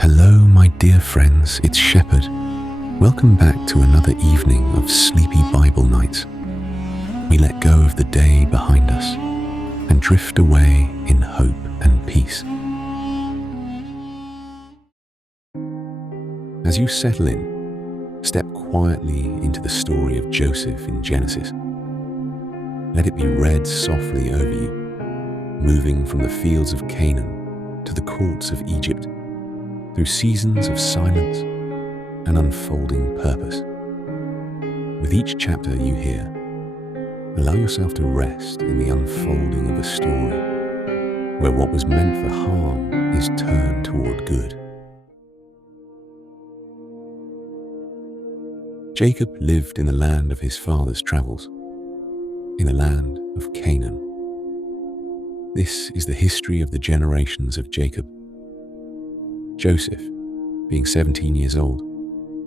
Hello, my dear friends, it's Shepherd. Welcome back to another evening of sleepy Bible nights. We let go of the day behind us and drift away in hope and peace. As you settle in, step quietly into the story of Joseph in Genesis. Let it be read softly over you, moving from the fields of Canaan to the courts of Egypt, through seasons of silence and unfolding purpose. With each chapter you hear, allow yourself to rest in the unfolding of a story where what was meant for harm is turned toward good. Jacob lived in the land of his father's travels, in the land of Canaan. This is the history of the generations of Jacob. Joseph, being 17 years old,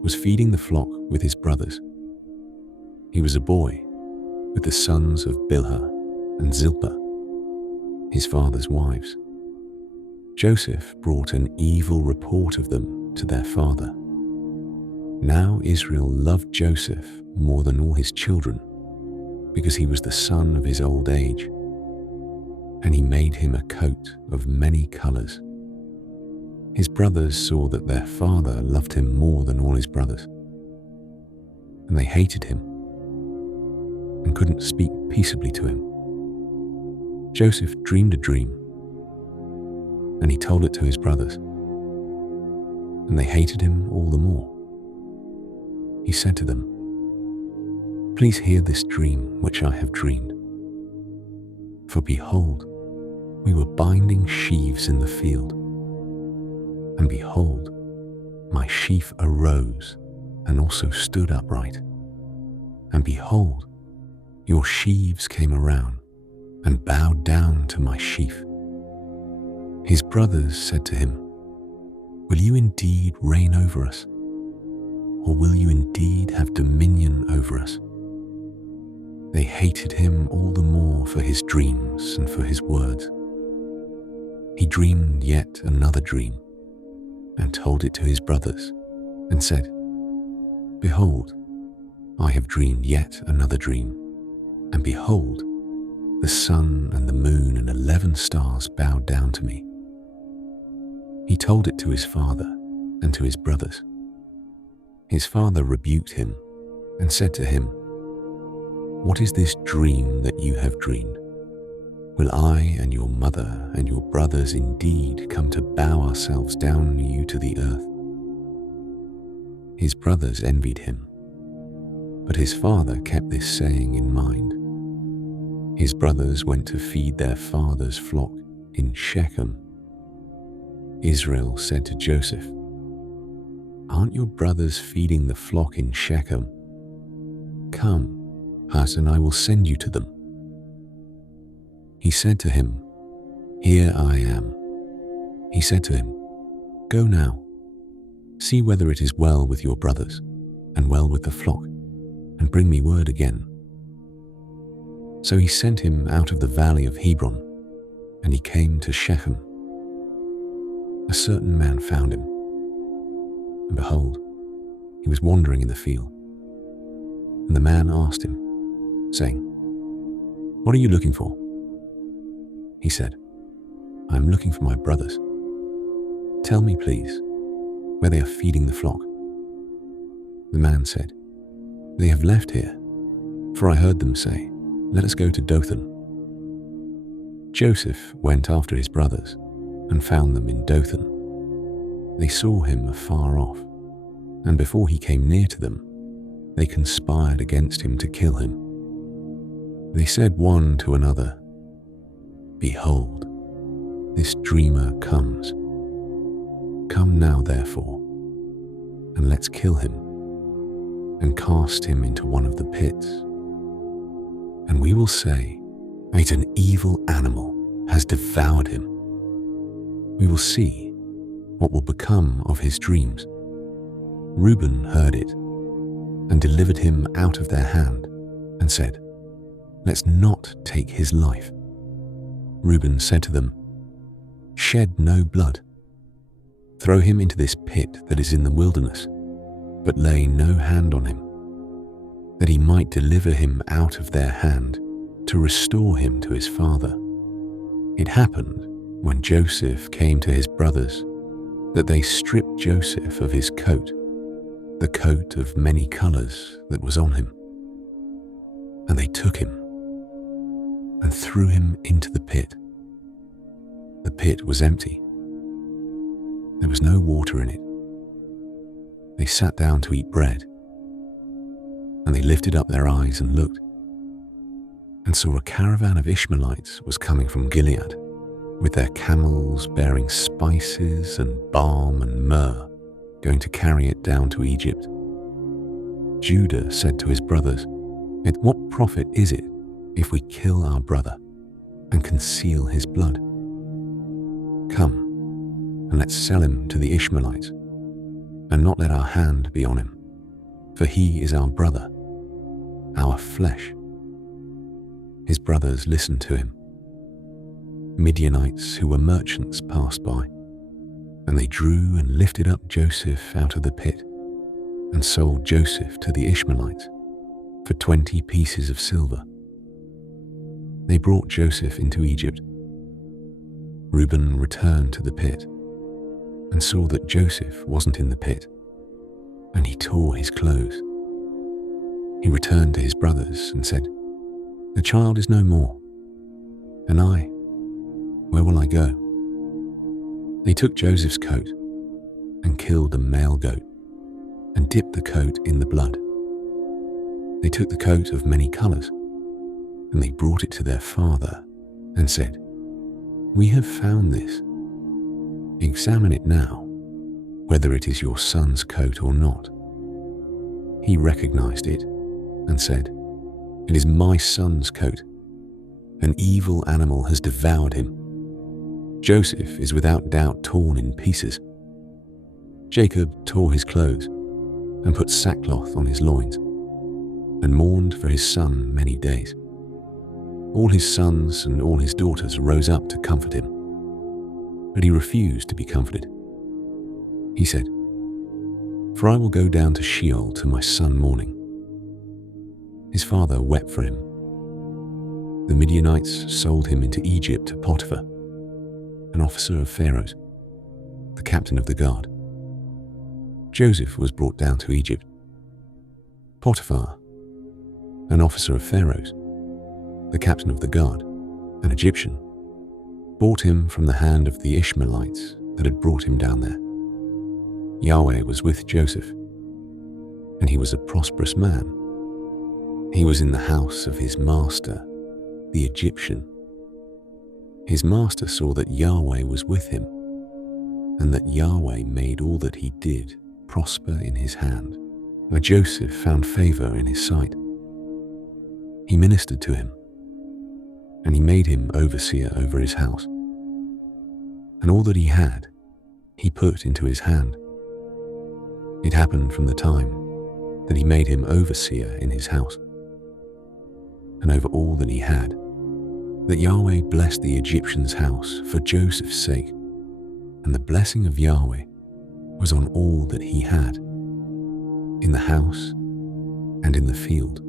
was feeding the flock with his brothers. He was a boy with the sons of Bilhah and Zilpah, his father's wives. Joseph brought an evil report of them to their father. Now Israel loved Joseph more than all his children, because he was the son of his old age, and he made him a coat of many colors. His brothers saw that their father loved him more than all his brothers, and they hated him and couldn't speak peaceably to him. Joseph dreamed a dream, and he told it to his brothers, and they hated him all the more. He said to them, "Please hear this dream which I have dreamed. For behold, we were binding sheaves in the field, and behold, my sheaf arose and also stood upright. And behold, your sheaves came around and bowed down to my sheaf." His brothers said to him, "Will you indeed reign over us? Or will you indeed have dominion over us?" They hated him all the more for his dreams and for his words. He dreamed yet another dream, and told it to his brothers, and said, "Behold, I have dreamed yet another dream, and behold, the sun and the moon and 11 stars bowed down to me." He told it to his father and to his brothers. His father rebuked him and said to him, "What is this dream that you have dreamed? Will I and your mother and your brothers indeed come to bow ourselves down you to the earth?" His brothers envied him, but his father kept this saying in mind. His brothers went to feed their father's flock in Shechem. Israel said to Joseph, "Aren't your brothers feeding the flock in Shechem? Come, and I will send you to them." He said to him, "Here I am." He said to him, "Go now, see whether it is well with your brothers and well with the flock, and bring me word again." So he sent him out of the valley of Hebron, and he came to Shechem. A certain man found him, and behold, he was wandering in the field. And the man asked him, saying, "What are you looking for?" He said, "I am looking for my brothers. Tell me, please, where they are feeding the flock." The man said, "They have left here, for I heard them say, 'Let us go to Dothan.'" Joseph went after his brothers and found them in Dothan. They saw him afar off, and before he came near to them, they conspired against him to kill him. They said one to another, "Behold, this dreamer comes. Come now, therefore, and let's kill him, and cast him into one of the pits. And we will say, 'An evil animal has devoured him.' We will see what will become of his dreams." Reuben heard it and delivered him out of their hand and said, "Let's not take his life." Reuben said to them, "Shed no blood, Throw him into this pit that is in the wilderness, but lay no hand on him, that he might deliver him out of their hand to restore him to his father. It happened when Joseph came to his brothers that they stripped Joseph of his coat, the coat of many colors that was on him. And they took him and threw him into the pit. The pit was empty. There was no water in it. They sat down to eat bread, and they lifted up their eyes and looked, and saw a caravan of Ishmaelites was coming from Gilead, with their camels bearing spices and balm and myrrh, going to carry it down to Egypt. Judah said to his brothers, "Yet what profit is it if we kill our brother and conceal his blood? Come, and let's sell him to the Ishmaelites, and not let our hand be on him, for he is our brother, our flesh." His brothers listened to him. Midianites who were merchants passed by, and they drew and lifted up Joseph out of the pit and sold Joseph to the Ishmaelites for 20 pieces of silver. They brought Joseph into Egypt. Reuben returned to the pit and saw that Joseph wasn't in the pit, and he tore his clothes. He returned to his brothers and said, "The child is no more, and I, where will I go?" They took Joseph's coat and killed a male goat and dipped the coat in the blood. They took the coat of many colors, and they brought it to their father and said, "We have found this. Examine it now, whether it is your son's coat or not." He recognized it and said, "It is my son's coat. An evil animal has devoured him. Joseph is without doubt torn in pieces." Jacob tore his clothes and put sackcloth on his loins and mourned for his son many days. All his sons and all his daughters rose up to comfort him, but he refused to be comforted. He said, "For I will go down to Sheol to my son mourning." His father wept for him. The Midianites sold him into Egypt to Potiphar, an officer of Pharaoh's, the captain of the guard. Joseph was brought down to Egypt. Potiphar, an officer of Pharaoh's, the captain of the guard, an Egyptian, bought him from the hand of the Ishmaelites that had brought him down there. Yahweh was with Joseph, and he was a prosperous man. He was in the house of his master, the Egyptian. His master saw that Yahweh was with him, and that Yahweh made all that he did prosper in his hand. Now Joseph found favor in his sight. He ministered to him, and he made him overseer over his house. And all that he had, he put into his hand. It happened from the time that he made him overseer in his house, and over all that he had, that Yahweh blessed the Egyptian's house for Joseph's sake, and the blessing of Yahweh was on all that he had, in the house and in the field.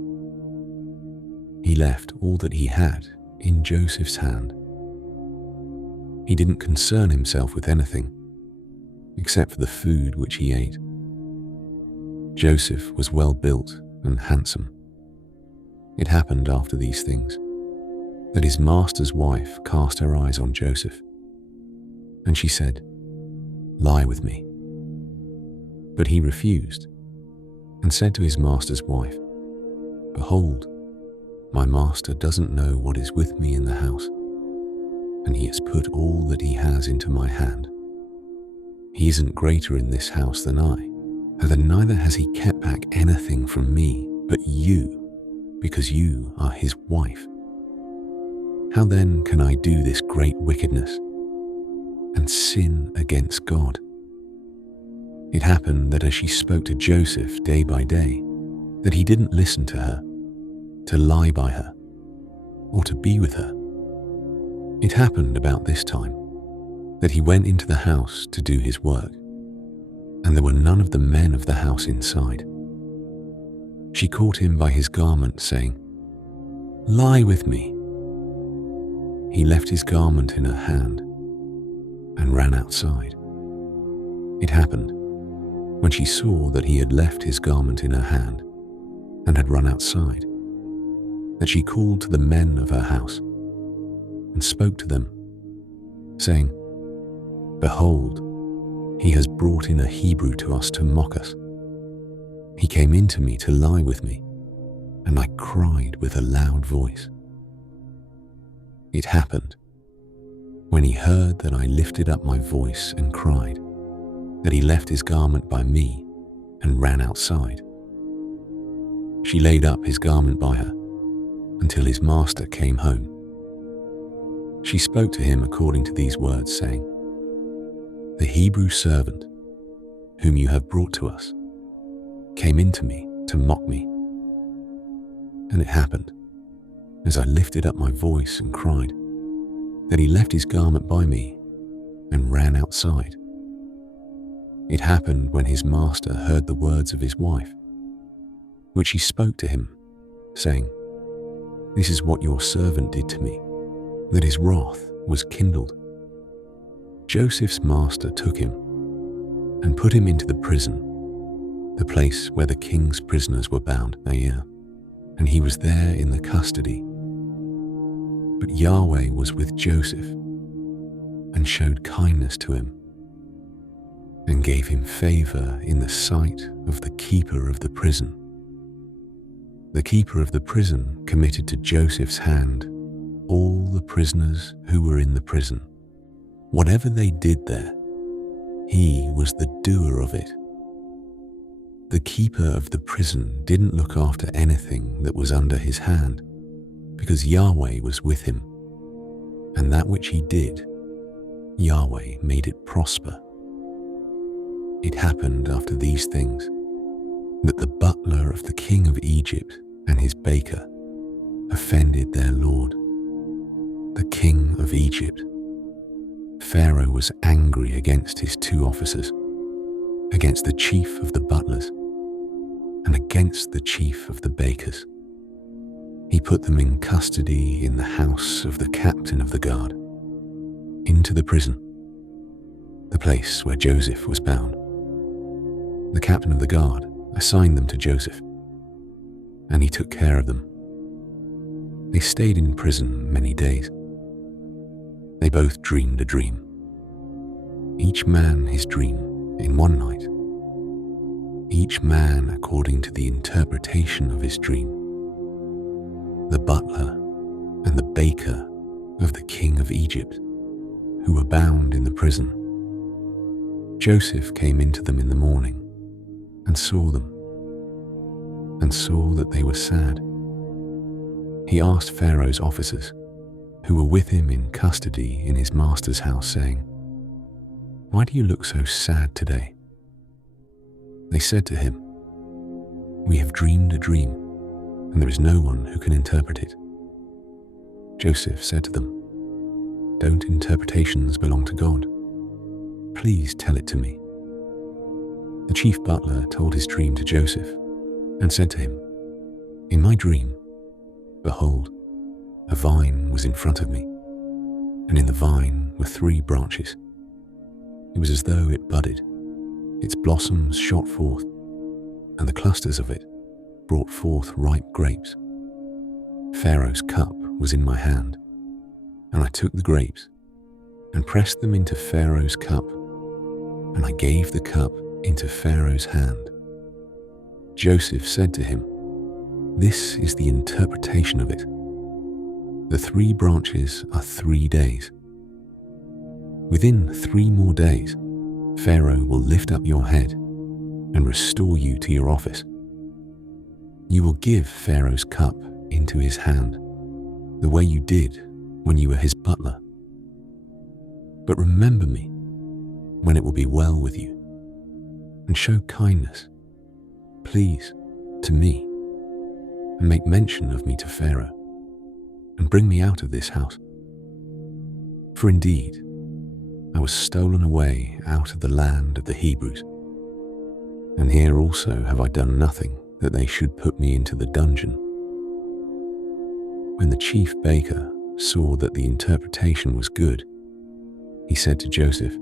He left all that he had in Joseph's hand. He didn't concern himself with anything, except for the food which he ate. Joseph was well built and handsome. It happened after these things that his master's wife cast her eyes on Joseph, and she said, "Lie with me." But he refused and said to his master's wife, "Behold, my master doesn't know what is with me in the house, and he has put all that he has into my hand. He isn't greater in this house than I, and then neither has he kept back anything from me but you, because you are his wife. How then can I do this great wickedness and sin against God?" It happened that as she spoke to Joseph day by day, that he didn't listen to her, to lie by her, or to be with her. It happened about this time that he went into the house to do his work, and there were none of the men of the house inside. She caught him by his garment, saying, "Lie with me." He left his garment in her hand and ran outside. It happened, when she saw that he had left his garment in her hand and had run outside, that she called to the men of her house and spoke to them, saying, "Behold, he has brought in a Hebrew to us to mock us. He came in to me to lie with me, and I cried with a loud voice." It happened, when he heard that I lifted up my voice and cried, that he left his garment by me and ran outside. She laid up his garment by her until his master came home. She spoke to him according to these words, saying, "The Hebrew servant, whom you have brought to us, came in to me to mock me." And it happened, as I lifted up my voice and cried, that he left his garment by me and ran outside. It happened when his master heard the words of his wife, which he spoke to him, saying, "This is what your servant did to me," that his wrath was kindled. Joseph's master took him and put him into the prison, the place where the king's prisoners were bound, and he was there in the custody. But Yahweh was with Joseph and showed kindness to him and gave him favor in the sight of the keeper of the prison. The keeper of the prison committed to Joseph's hand all the prisoners who were in the prison. Whatever they did there, he was the doer of it. The keeper of the prison didn't look after anything that was under his hand, because Yahweh was with him, and that which he did, Yahweh made it prosper. It happened after these things that the butler of the king of Egypt and his baker offended their lord, the king of Egypt. Pharaoh was angry against his two officers, against the chief of the butlers, and against the chief of the bakers. He put them in custody in the house of the captain of the guard, into the prison, the place where Joseph was bound. The captain of the guard assigned them to Joseph, and he took care of them. They stayed in prison many days. They both dreamed a dream, each man his dream in one night, each man according to the interpretation of his dream. The butler and the baker of the king of Egypt, who were bound in the prison. Joseph came into them in the morning and saw them, and saw that they were sad. He asked Pharaoh's officers, who were with him in custody in his master's house, saying, "Why do you look so sad today?" They said to him, "We have dreamed a dream, and there is no one who can interpret it." Joseph said to them, "Don't interpretations belong to God? Please tell it to me." The chief butler told his dream to Joseph and said to him, "In my dream, behold, a vine was in front of me, and in the vine were 3 branches. It was as though it budded, its blossoms shot forth, and the clusters of it brought forth ripe grapes. Pharaoh's cup was in my hand, and I took the grapes and pressed them into Pharaoh's cup, and I gave the cup into Pharaoh's hand." Joseph said to him, "This is the interpretation of it. The 3 branches are 3 days. Within 3 more days, Pharaoh will lift up your head and restore you to your office. You will give Pharaoh's cup into his hand, the way you did when you were his butler. But remember me when it will be well with you, and show kindness, please, to me, and make mention of me to Pharaoh, and bring me out of this house. For indeed, I was stolen away out of the land of the Hebrews, And here also have I done nothing that they should put me into the dungeon. When the chief baker saw that the interpretation was good, he said to Joseph,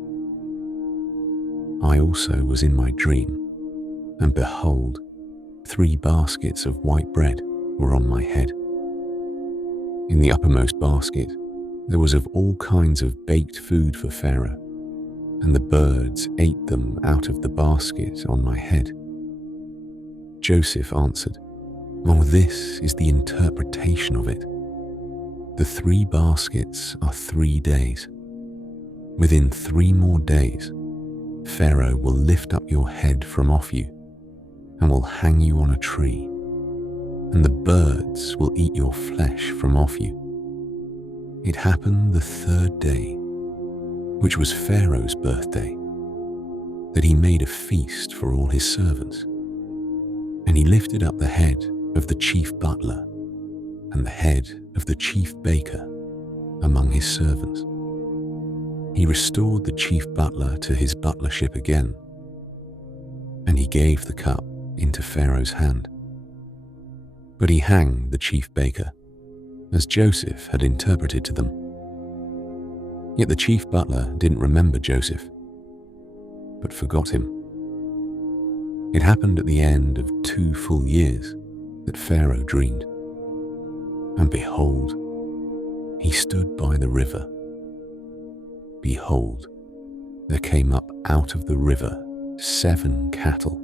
I also was in my dream, and behold, 3 baskets of white bread were on my head. In the uppermost basket there was of all kinds of baked food for Pharaoh, and the birds ate them out of the basket on my head. Joseph answered, Oh, this is the interpretation of it. The 3 baskets are 3 days. Within 3 more days, Pharaoh will lift up your head from off you and will hang you on a tree, and the birds will eat your flesh from off you. It happened the 3rd day, which was Pharaoh's birthday, that he made a feast for all his servants. And he lifted up the head of the chief butler and the head of the chief baker among his servants. He restored the chief butler to his butlership again, and he gave the cup into Pharaoh's hand. But he hanged the chief baker, as Joseph had interpreted to them. Yet the chief butler didn't remember Joseph, but forgot him. It happened at the end of 2 full years that Pharaoh dreamed. And behold, he stood by the river. Behold, there came up out of the river 7 cattle,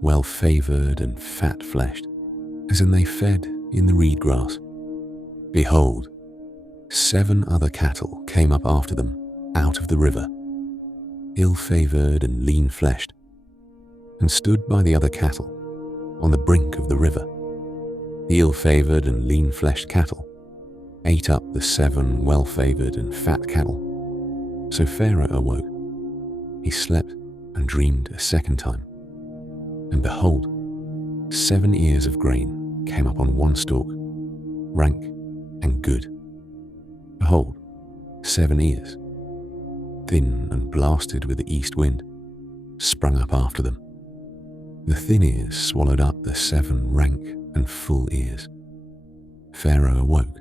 well-favoured and fat-fleshed, as in they fed in the reed grass. Behold, 7 other cattle came up after them out of the river, ill-favoured and lean-fleshed, and stood by the other cattle on the brink of the river. The ill-favoured and lean-fleshed cattle ate up the 7 well-favoured and fat cattle. So Pharaoh awoke. He slept and dreamed a 2nd time. And behold, 7 ears of grain came up on one stalk, rank and good. Behold, 7 ears, thin and blasted with the east wind, sprung up after them. The thin ears swallowed up the 7 rank and full ears. Pharaoh awoke,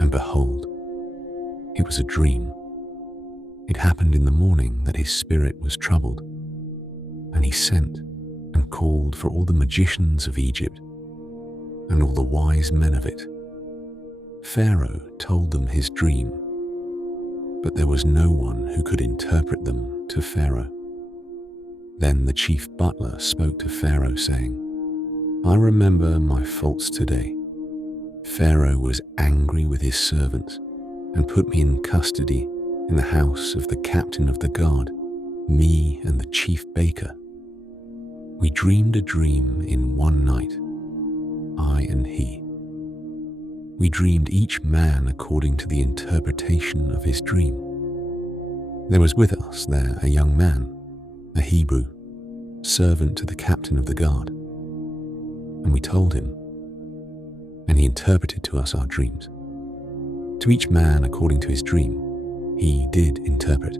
and behold, it was a dream. It happened in the morning that his spirit was troubled, and he sent and called for all the magicians of Egypt and all the wise men of it. Pharaoh told them his dream, but there was no one who could interpret them to Pharaoh. Then the chief butler spoke to Pharaoh, saying, I remember my faults today. Pharaoh was angry with his servants and put me in custody in the house of the captain of the guard, me and the chief baker. We dreamed a dream in one night, I and he. We dreamed each man according to the interpretation of his dream. There was with us there a young man, a Hebrew, servant to the captain of the guard. And we told him, and he interpreted to us our dreams. To each man according to his dream, he did interpret.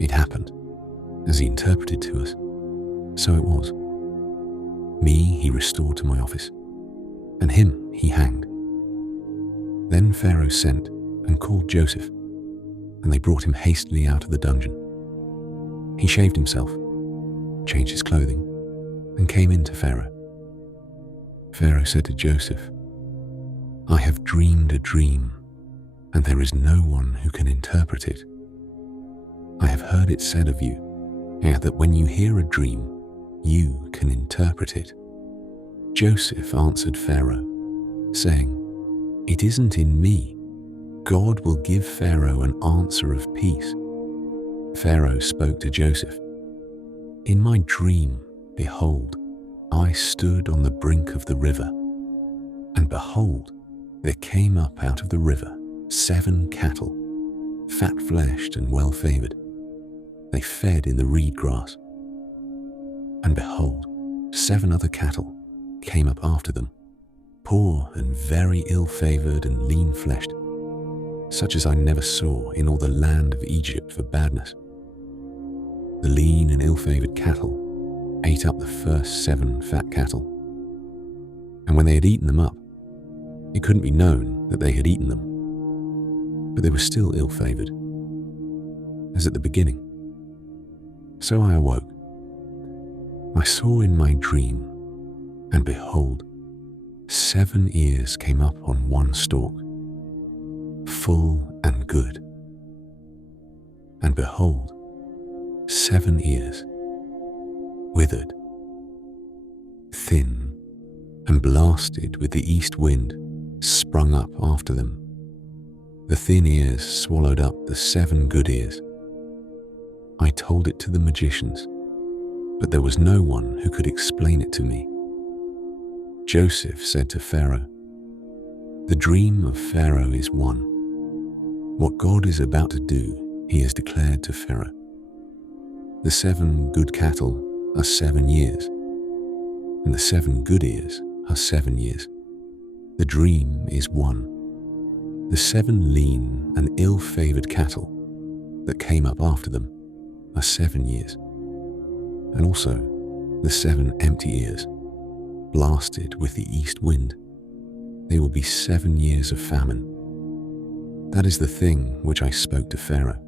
It happened, as he interpreted to us, so it was. Me he restored to my office, and him he hanged. Then Pharaoh sent and called Joseph, and they brought him hastily out of the dungeon. He shaved himself, changed his clothing, and came in to Pharaoh. Pharaoh said to Joseph, I have dreamed a dream, and there is no one who can interpret it. I have heard it said of you, that when you hear a dream, you can interpret it. Joseph answered Pharaoh, saying, It isn't in me. God will give Pharaoh an answer of peace. Pharaoh spoke to Joseph, In my dream, behold, I stood on the brink of the river, and behold, there came up out of the river 7 cattle, fat-fleshed and well-favoured. They fed in the reed grass. And behold, 7 other cattle came up after them, poor and very ill-favoured and lean-fleshed, such as I never saw in all the land of Egypt for badness. The lean and ill-favored cattle ate up the first 7 fat cattle. And when they had eaten them up, it couldn't be known that they had eaten them, but they were still ill-favored, as at the beginning. So I awoke. I saw in my dream, and behold, 7 ears came up on one stalk, full and good. And behold, 7 ears, withered, thin, and blasted with the east wind, sprung up after them. The thin ears swallowed up the 7 good ears. I told it to the magicians, but there was no one who could explain it to me. Joseph said to Pharaoh, "The dream of Pharaoh is one. What God is about to do, he has declared to Pharaoh. The 7 good cattle are 7 years, and the 7 good ears are 7 years. The dream is one. The 7 lean and ill-favored cattle that came up after them are 7 years, and also the 7 empty ears, blasted with the east wind. They will be 7 years of famine. That is the thing which I spoke to Pharaoh.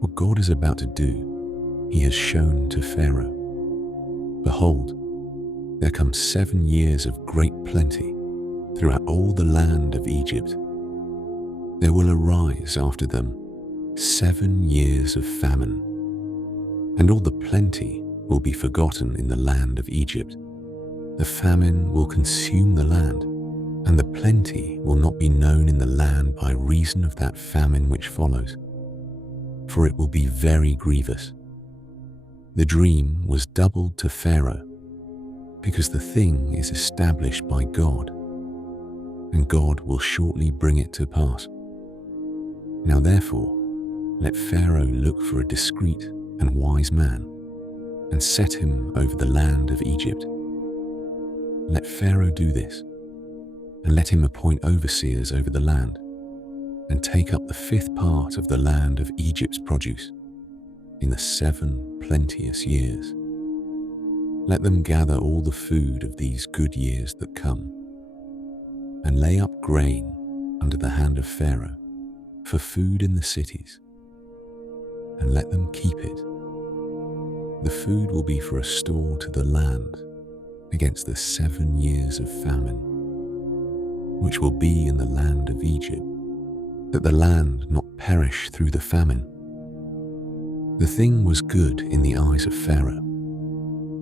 What God is about to do, he has shown to Pharaoh. Behold, there come 7 years of great plenty throughout all the land of Egypt. There will arise after them 7 years of famine, and all the plenty will be forgotten in the land of Egypt. The famine will consume the land, and the plenty will not be known in the land by reason of that famine which follows, for it will be very grievous. The dream was doubled to Pharaoh, because the thing is established by God, and God will shortly bring it to pass. Now therefore, let Pharaoh look for a discreet and wise man, and set him over the land of Egypt. Let Pharaoh do this, and let him appoint overseers over the land, and take up the 5th part of the land of Egypt's produce in the 7 plenteous years. Let them gather all the food of these good years that come, and lay up grain under the hand of Pharaoh for food in the cities, and let them keep it. The food will be for a store to the land against the 7 years of famine, which will be in the land of Egypt, that the land not perish through the famine. The thing was good in the eyes of Pharaoh,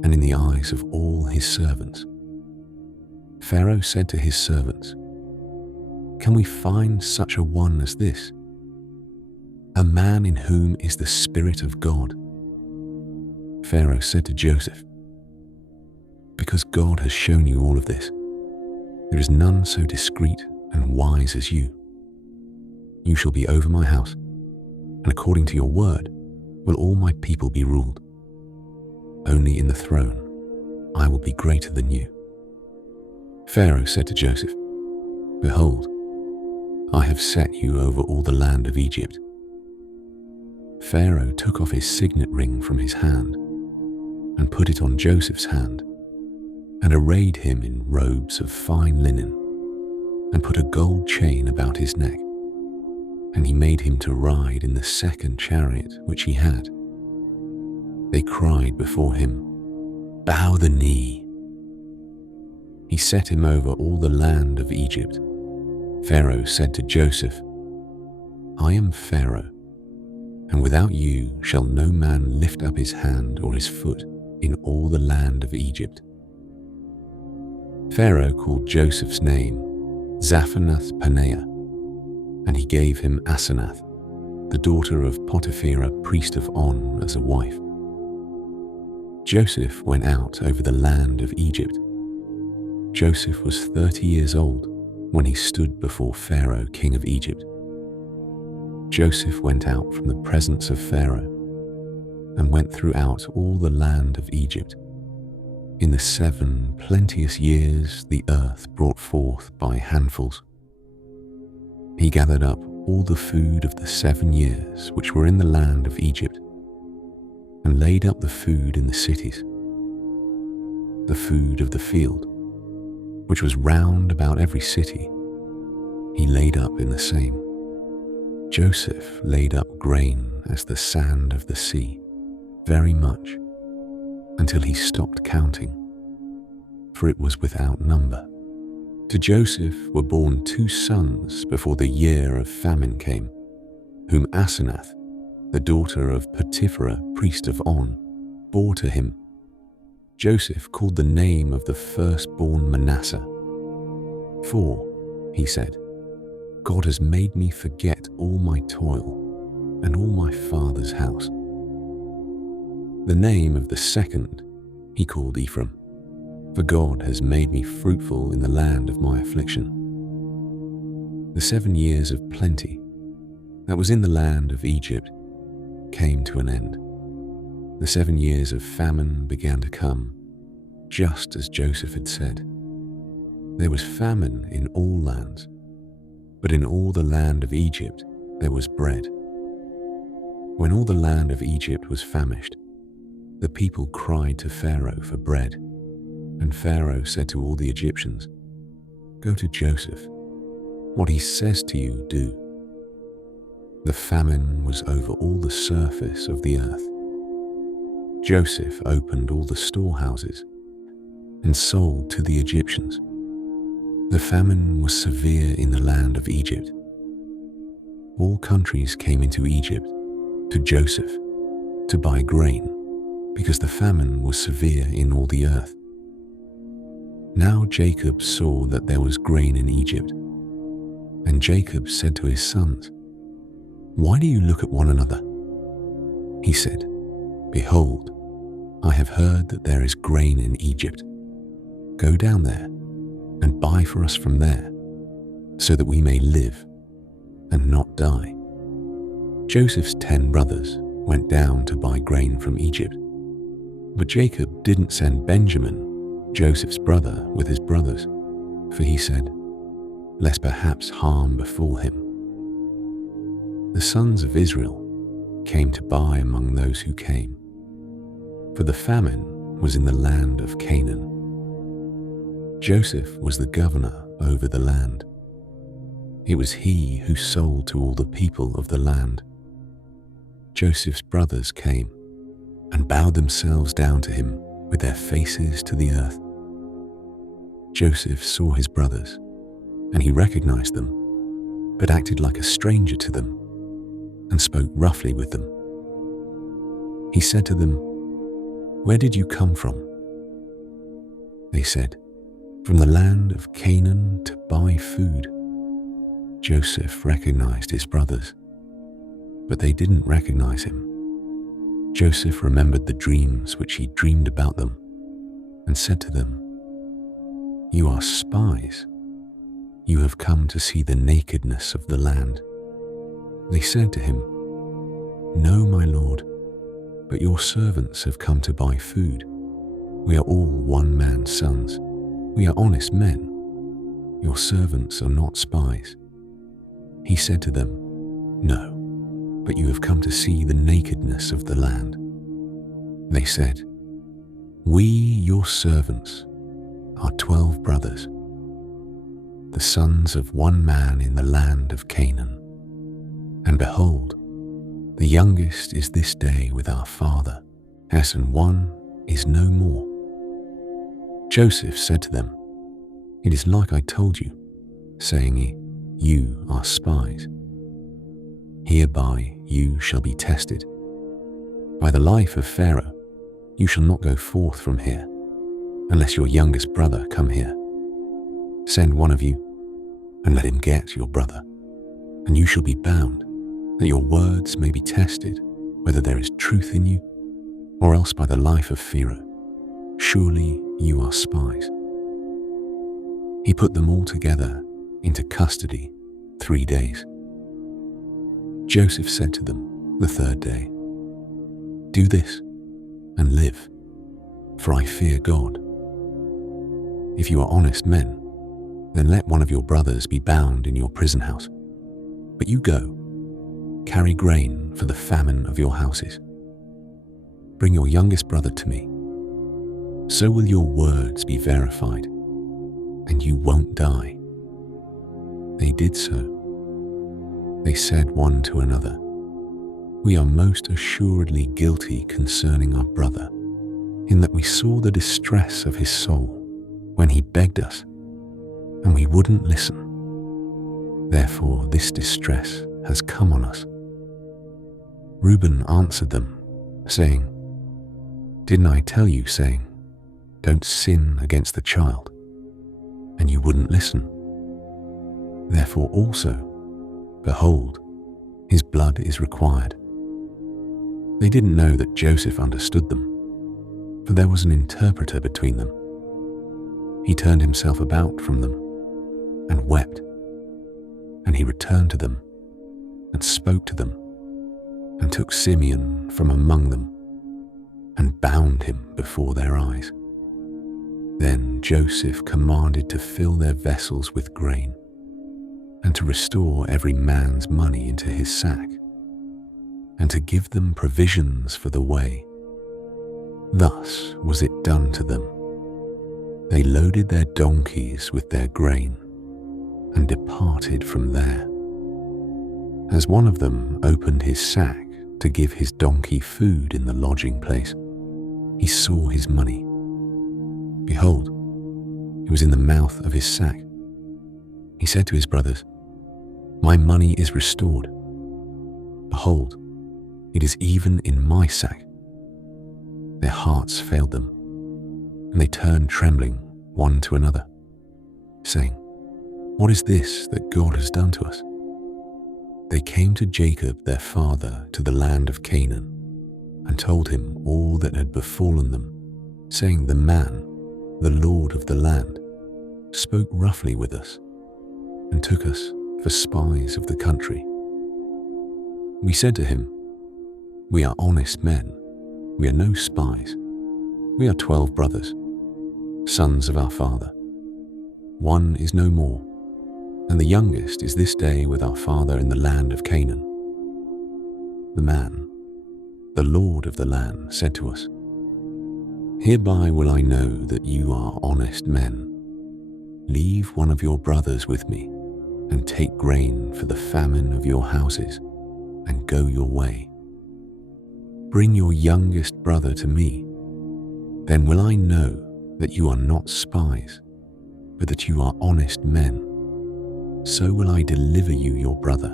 and in the eyes of all his servants. Pharaoh said to his servants, "Can we find such a one as this, a man in whom is the Spirit of God?" Pharaoh said to Joseph, "Because God has shown you all of this, there is none so discreet and wise as you. You shall be over my house, and according to your word will all my people be ruled. Only in the throne I will be greater than you." Pharaoh said to Joseph, "Behold, I have set you over all the land of Egypt." Pharaoh took off his signet ring from his hand and put it on Joseph's hand, and arrayed him in robes of fine linen, and put a gold chain about his neck, and he made him to ride in the 2nd chariot which he had. They cried before him, "Bow the knee." He set him over all the land of Egypt. Pharaoh said to Joseph, "I am Pharaoh, and without you shall no man lift up his hand or his foot in all the land of Egypt." Pharaoh called Joseph's name Zaphanath-Paneah, and he gave him Asenath, the daughter of Potipherah, priest of On, as a wife. Joseph went out over the land of Egypt. Joseph was 30 years old when he stood before Pharaoh, king of Egypt. Joseph went out from the presence of Pharaoh and went throughout all the land of Egypt. In the 7 plenteous years the earth brought forth by handfuls. He gathered up all the food of the 7 years which were in the land of Egypt, and laid up the food in the cities, the food of the field, which was round about every city, he laid up in the same. Joseph laid up grain as the sand of the sea, very much, until he stopped counting, for it was without number. To Joseph were born 2 sons before the year of famine came, whom Asenath, the daughter of Potiphera, priest of On, bore to him. Joseph called the name of the firstborn Manasseh. For, he said, God has made me forget all my toil and all my father's house. The name of the second he called Ephraim, for God has made me fruitful in the land of my affliction. The 7 years of plenty that was in the land of Egypt came to an end. The 7 years of famine began to come, just as Joseph had said. There was famine in all lands, but in all the land of Egypt there was bread. When all the land of Egypt was famished, the people cried to Pharaoh for bread, and Pharaoh said to all the Egyptians, "Go to Joseph. What he says to you, do." The famine was over all the surface of the earth. Joseph opened all the storehouses and sold to the Egyptians. The famine was severe in the land of Egypt. All countries came into Egypt to Joseph to buy grain, because the famine was severe in all the earth. Now Jacob saw that there was grain in Egypt, and Jacob said to his sons, "Why do you look at one another?" He said, "Behold, I have heard that there is grain in Egypt. Go down there and buy for us from there, so that we may live and not die." Joseph's 10 brothers went down to buy grain from Egypt, but Jacob didn't send Benjamin, Joseph's brother, with his brothers, for he said, lest perhaps harm befall him. The sons of Israel came to buy among those who came, for the famine was in the land of Canaan. Joseph was the governor over the land. It was he who sold to all the people of the land. Joseph's brothers came and bowed themselves down to him with their faces to the earth. Joseph saw his brothers, and he recognized them, but acted like a stranger to them and spoke roughly with them. He said to them, "Where did you come from?" They said, "From the land of Canaan to buy food." Joseph recognized his brothers, but they didn't recognize him. Joseph remembered the dreams which he dreamed about them and said to them, "You are spies. You have come to see the nakedness of the land." They said to him, "No, my lord, but your servants have come to buy food. We are all one man's sons. We are honest men. Your servants are not spies." He said to them, "No, but you have come to see the nakedness of the land." They said, "We, your servants, are 12 brothers, the sons of one man in the land of Canaan. And behold, the youngest is this day with our father, and one is no more." Joseph said to them, "It is like I told you, saying, you are spies. Hereby you shall be tested. By the life of Pharaoh, you shall not go forth from here, unless your youngest brother come here. Send one of you, and let him get your brother, and you shall be bound, that your words may be tested, whether there is truth in you, or else by the life of Pharaoh. Surely you are spies." He put them all together into custody 3 days. Joseph said to them the 3rd day, "Do this and live, for I fear God. If you are honest men, then let one of your brothers be bound in your prison house. But you go, carry grain for the famine of your houses. Bring your youngest brother to me. So will your words be verified, and you won't die." They did so. They said one to another, "We are most assuredly guilty concerning our brother, in that we saw the distress of his soul when he begged us, and we wouldn't listen. Therefore this distress has come on us." Reuben answered them, saying, "Didn't I tell you, saying, 'Don't sin against the child,' and you wouldn't listen? Therefore also, behold, his blood is required." They didn't know that Joseph understood them, for there was an interpreter between them. He turned himself about from them and wept, and he returned to them and spoke to them, and took Simeon from among them and bound him before their eyes. Then Joseph commanded to fill their vessels with grain, and to restore every man's money into his sack, and to give them provisions for the way. Thus was it done to them. They loaded their donkeys with their grain, and departed from there. As one of them opened his sack to give his donkey food in the lodging place, he saw his money. Behold, it was in the mouth of his sack. He said to his brothers, "My money is restored. Behold, it is even in my sack." Their hearts failed them, and they turned trembling one to another, saying, "What is this that God has done to us?" They came to Jacob their father to the land of Canaan, and told him all that had befallen them, saying, "The man, the lord of the land, spoke roughly with us, and took us for spies of the country. We said to him, 'We are honest men, we are no spies. We are 12 brothers, sons of our father. One is no more, and the youngest is this day with our father in the land of Canaan.' The man, the lord of the land, said to us, 'Hereby will I know that you are honest men. Leave one of your brothers with me, and take grain for the famine of your houses, and go your way. Bring your youngest brother to me. Then will I know that you are not spies, but that you are honest men. So will I deliver you your brother,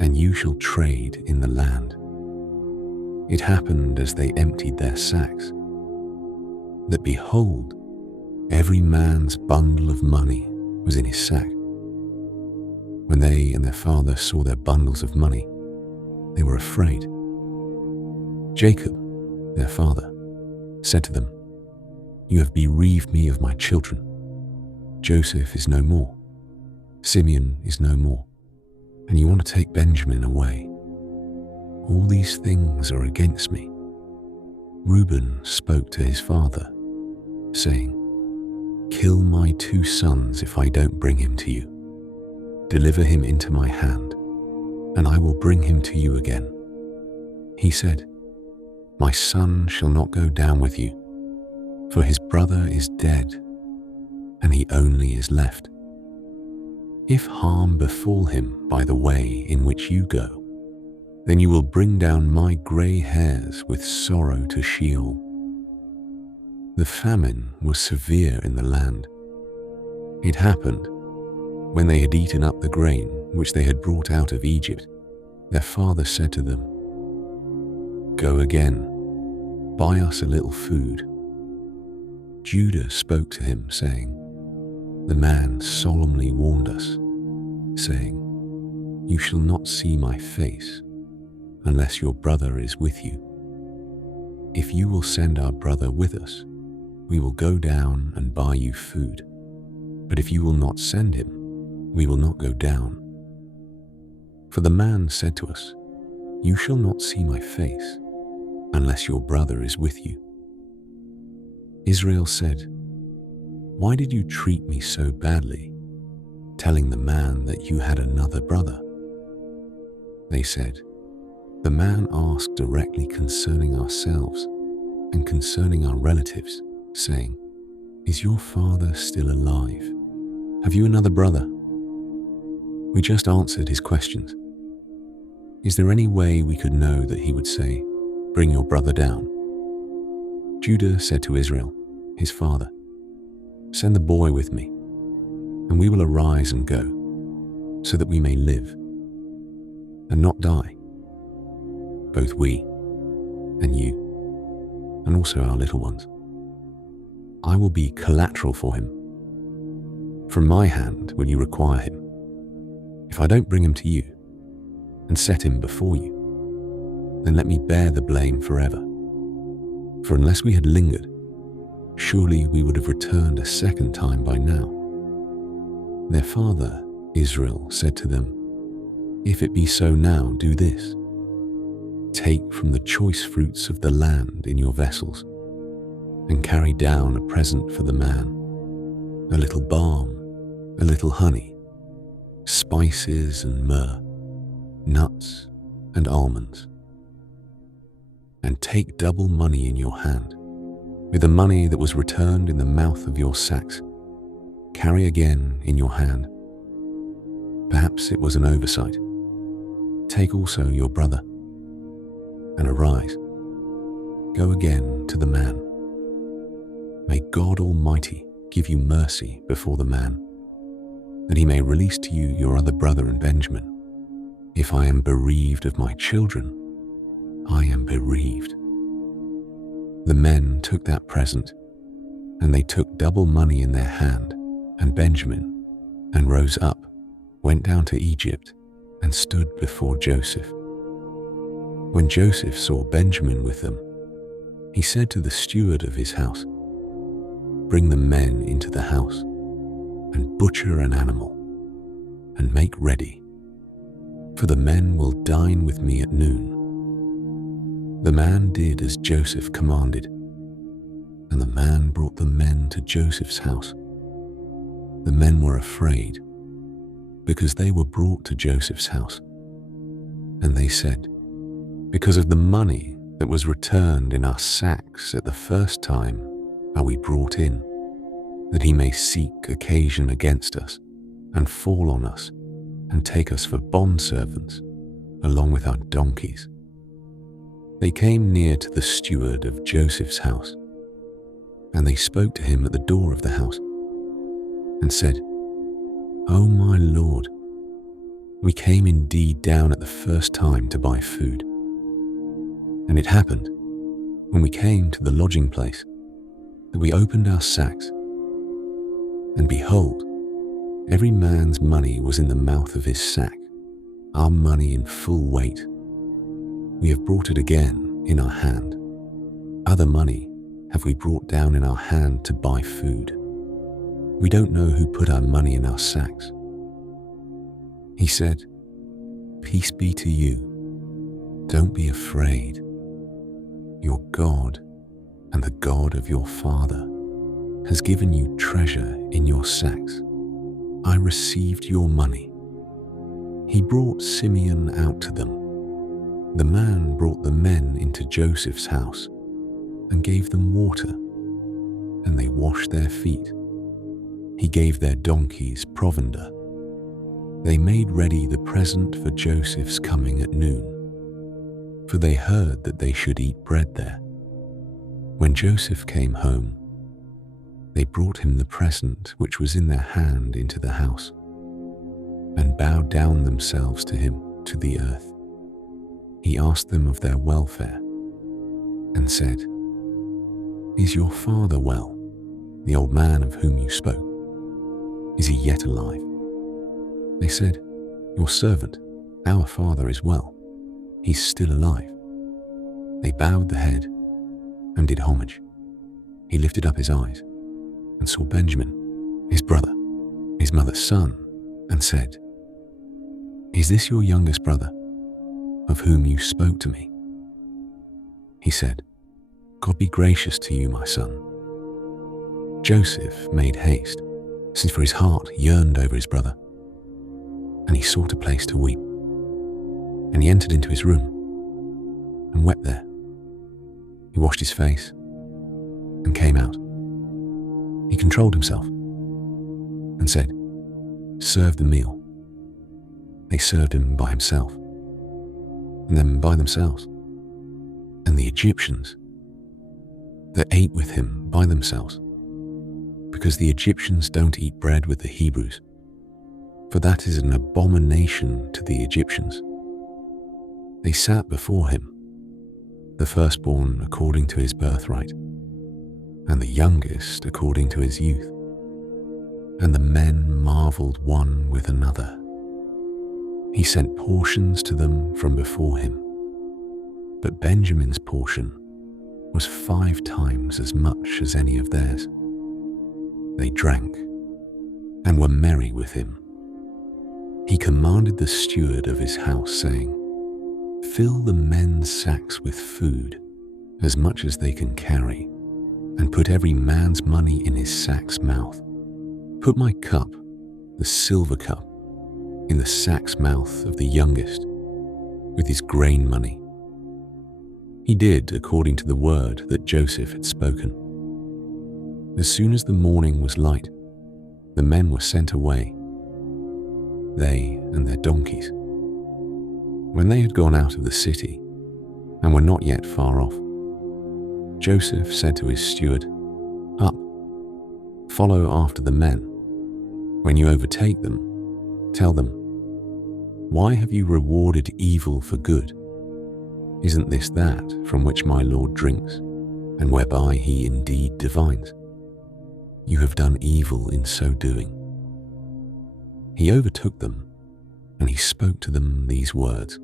and you shall trade in the land.' It happened as they emptied their sacks, that behold, every man's bundle of money was in his sack. When they and their father saw their bundles of money, they were afraid. Jacob, their father, said to them, 'You have bereaved me of my children. Joseph is no more, Simeon is no more, and you want to take Benjamin away. All these things are against me.' Reuben spoke to his father, saying, 'Kill my 2 sons if I don't bring him to you. Deliver him into my hand, and I will bring him to you again.' He said, 'My son shall not go down with you, for his brother is dead, and he only is left. If harm befall him by the way in which you go, then you will bring down my grey hairs with sorrow to Sheol.' The famine was severe in the land. It happened, when they had eaten up the grain which they had brought out of Egypt, their father said to them, 'Go again, buy us a little food.' Judah spoke to him, saying, 'The man solemnly warned us, saying, You shall not see my face unless your brother is with you. If you will send our brother with us, we will go down and buy you food. But if you will not send him, we will not go down.' For the man said to us, 'You shall not see my face unless your brother is with you.' Israel said, 'Why did you treat me so badly, telling the man that you had another brother?' They said, The man asked directly concerning ourselves and concerning our relatives, saying, "Is your father still alive? Have you another brother?" We just answered his questions. Is there any way we could know that he would say, "Bring your brother down"? Judah said to Israel, his father, "Send the boy with me, and we will arise and go, so that we may live and not die, both we and you, and also our little ones. I will be collateral for him. From my hand will you require him. If I don't bring him to you and set him before you, then let me bear the blame forever. For unless we had lingered, surely we would have returned a second time by now." Their father, Israel, said to them, "If it be so now, do this. Take from the choice fruits of the land in your vessels, and carry down a present for the man, a little balm, a little honey, spices and myrrh, nuts and almonds. And take double money in your hand, with the money that was returned in the mouth of your sacks. Carry again in your hand. Perhaps it was an oversight. Take also your brother, and arise. Go again to the man. May God Almighty give you mercy before the man, that he may release to you your other brother and Benjamin. If I am bereaved of my children, I am bereaved." The men took that present, and they took double money in their hand and Benjamin, and rose up, went down to Egypt, and stood before Joseph. When Joseph saw Benjamin with them, he said to the steward of his house, "Bring the men into the house, and butcher an animal, and make ready, for the men will dine with me at noon." The man did as Joseph commanded, and the man brought the men to Joseph's house. The men were afraid, because they were brought to Joseph's house. And they said, "Because of the money that was returned in our sacks at the first time are we brought in, that he may seek occasion against us, and fall on us, and take us for bondservants, along with our donkeys." They came near to the steward of Joseph's house, and they spoke to him at the door of the house, and said, "O my lord, we came indeed down at the first time to buy food. And it happened, when we came to the lodging place, that we opened our sacks, and behold, every man's money was in the mouth of his sack, our money in full weight. We have brought it again in our hand. Other money have we brought down in our hand to buy food. We don't know who put our money in our sacks." He said, "Peace be to you. Don't be afraid. Your God and the God of your father has given you treasure in your sacks. I received your money." He brought Simeon out to them. The man brought the men into Joseph's house and gave them water, and they washed their feet. He gave their donkeys provender. They made ready the present for Joseph's coming at noon, for they heard that they should eat bread there. When Joseph came home, they brought him the present which was in their hand into the house, and bowed down themselves to him to the earth. He asked them of their welfare, and said, "Is your father well, the old man of whom you spoke? Is he yet alive?" They said, "Your servant, our father, is well. He's still alive." They bowed the head and did homage. He lifted up his eyes and saw Benjamin, his brother, his mother's son, and said, "Is this your youngest brother, of whom you spoke to me?" He said, "God be gracious to you, my son." Joseph made haste, since for his heart yearned over his brother, and he sought a place to weep. And he entered into his room, and wept there. He washed his face and came out. He controlled himself and said, "Serve the meal." They served him by himself, and then by themselves. And the Egyptians that ate with him by themselves, because the Egyptians don't eat bread with the Hebrews, for that is an abomination to the Egyptians. They sat before him, the firstborn according to his birthright, and the youngest according to his youth. And the men marveled one with another. He sent portions to them from before him, but Benjamin's portion was 5 times as much as any of theirs. They drank and were merry with him. He commanded the steward of his house, saying, "Fill the men's sacks with food, as much as they can carry, and put every man's money in his sack's mouth. Put my cup, the silver cup, in the sack's mouth of the youngest, with his grain money." He did according to the word that Joseph had spoken. As soon as the morning was light, the men were sent away, they and their donkeys. When they had gone out of the city and were not yet far off, Joseph said to his steward, "Up, follow after the men. When you overtake them, tell them, 'Why have you rewarded evil for good? Isn't this that from which my Lord drinks, and whereby he indeed divines? You have done evil in so doing.'" He overtook them, and he spoke to them these words.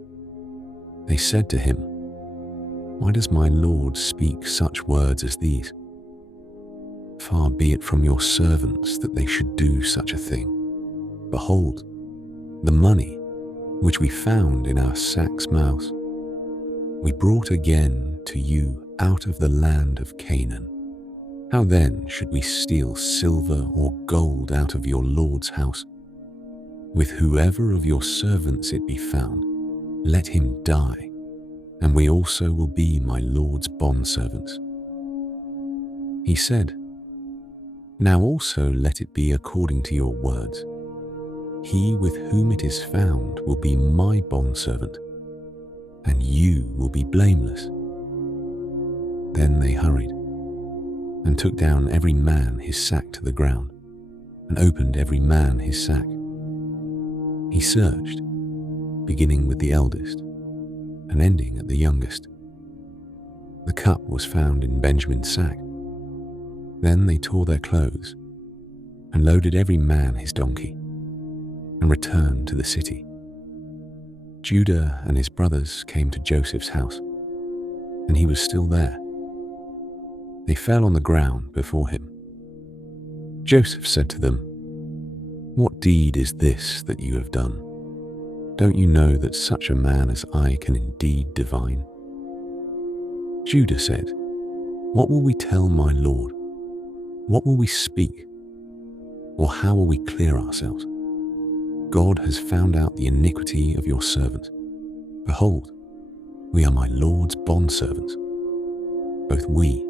They said to him, "Why does my Lord speak such words as these? Far be it from your servants that they should do such a thing. Behold, the money which we found in our sacks' mouths, we brought again to you out of the land of Canaan. How then should we steal silver or gold out of your Lord's house? With whoever of your servants it be found, let him die, and we also will be my Lord's bondservants." He said, "Now also let it be according to your words. He with whom it is found will be my bondservant, and you will be blameless." Then they hurried, and took down every man his sack to the ground, and opened every man his sack. He searched, beginning with the eldest, and ending at the youngest. The cup was found in Benjamin's sack. Then they tore their clothes, and loaded every man his donkey, and returned to the city. Judah and his brothers came to Joseph's house, and he was still there. They fell on the ground before him. Joseph said to them, "What deed is this that you have done? Don't you know that such a man as I can indeed divine?" Judah said, "What will we tell my Lord? What will we speak? Or how will we clear ourselves? God has found out the iniquity of your servants. Behold, we are my Lord's bondservants, both we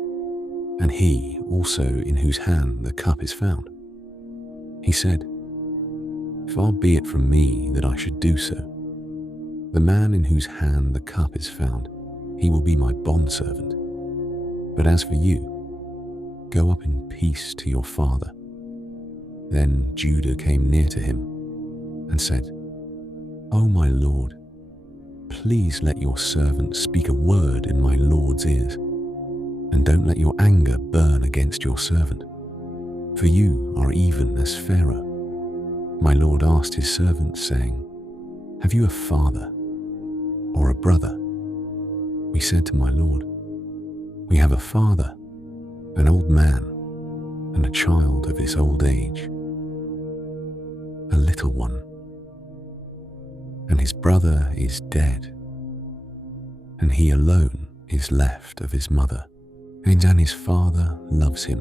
and he also in whose hand the cup is found." He said, "Far be it from me that I should do so. The man in whose hand the cup is found, he will be my bondservant. But as for you, go up in peace to your father." Then Judah came near to him and said, "O my Lord, please let your servant speak a word in my Lord's ears, and don't let your anger burn against your servant. For you are even as Pharaoh." My Lord asked his servant, saying, "Have you a father or a brother?" We said to my Lord, "We have a father, an old man, and a child of his old age, a little one, and his brother is dead, and he alone is left of his mother, and his father loves him.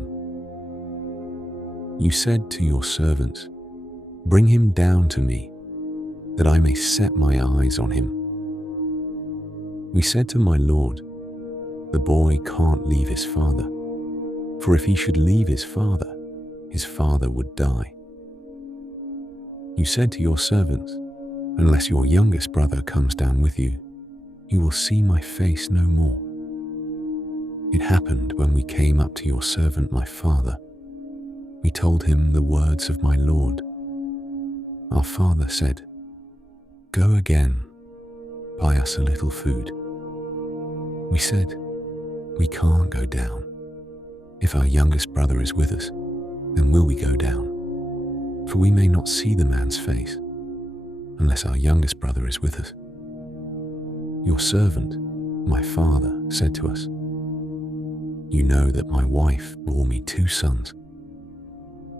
You said to your servants, 'Bring him down to me, that I may set my eyes on him.' We said to my lord, the boy can't leave his father, for if he should leave his father would die. You said to your servants, unless your youngest brother comes down with you, you will see my face no more. It happened when we came up to your servant my father, we told him the words of my lord. Our father said, go again, buy us a little food. We said, we can't go down. If our youngest brother is with us, then will we go down? For we may not see the man's face, unless our youngest brother is with us. Your servant, my father, said to us, you know that my wife bore me 2 sons,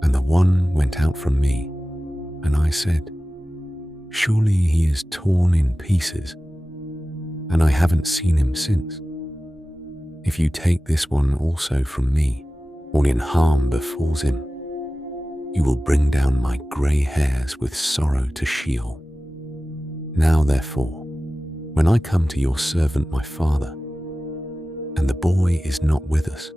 and the one went out from me, and I said, surely he is torn in pieces, and I haven't seen him since. If you take this one also from me, or in harm befalls him, you will bring down my grey hairs with sorrow to Sheol. Now therefore, when I come to your servant my father, and the boy is not with us,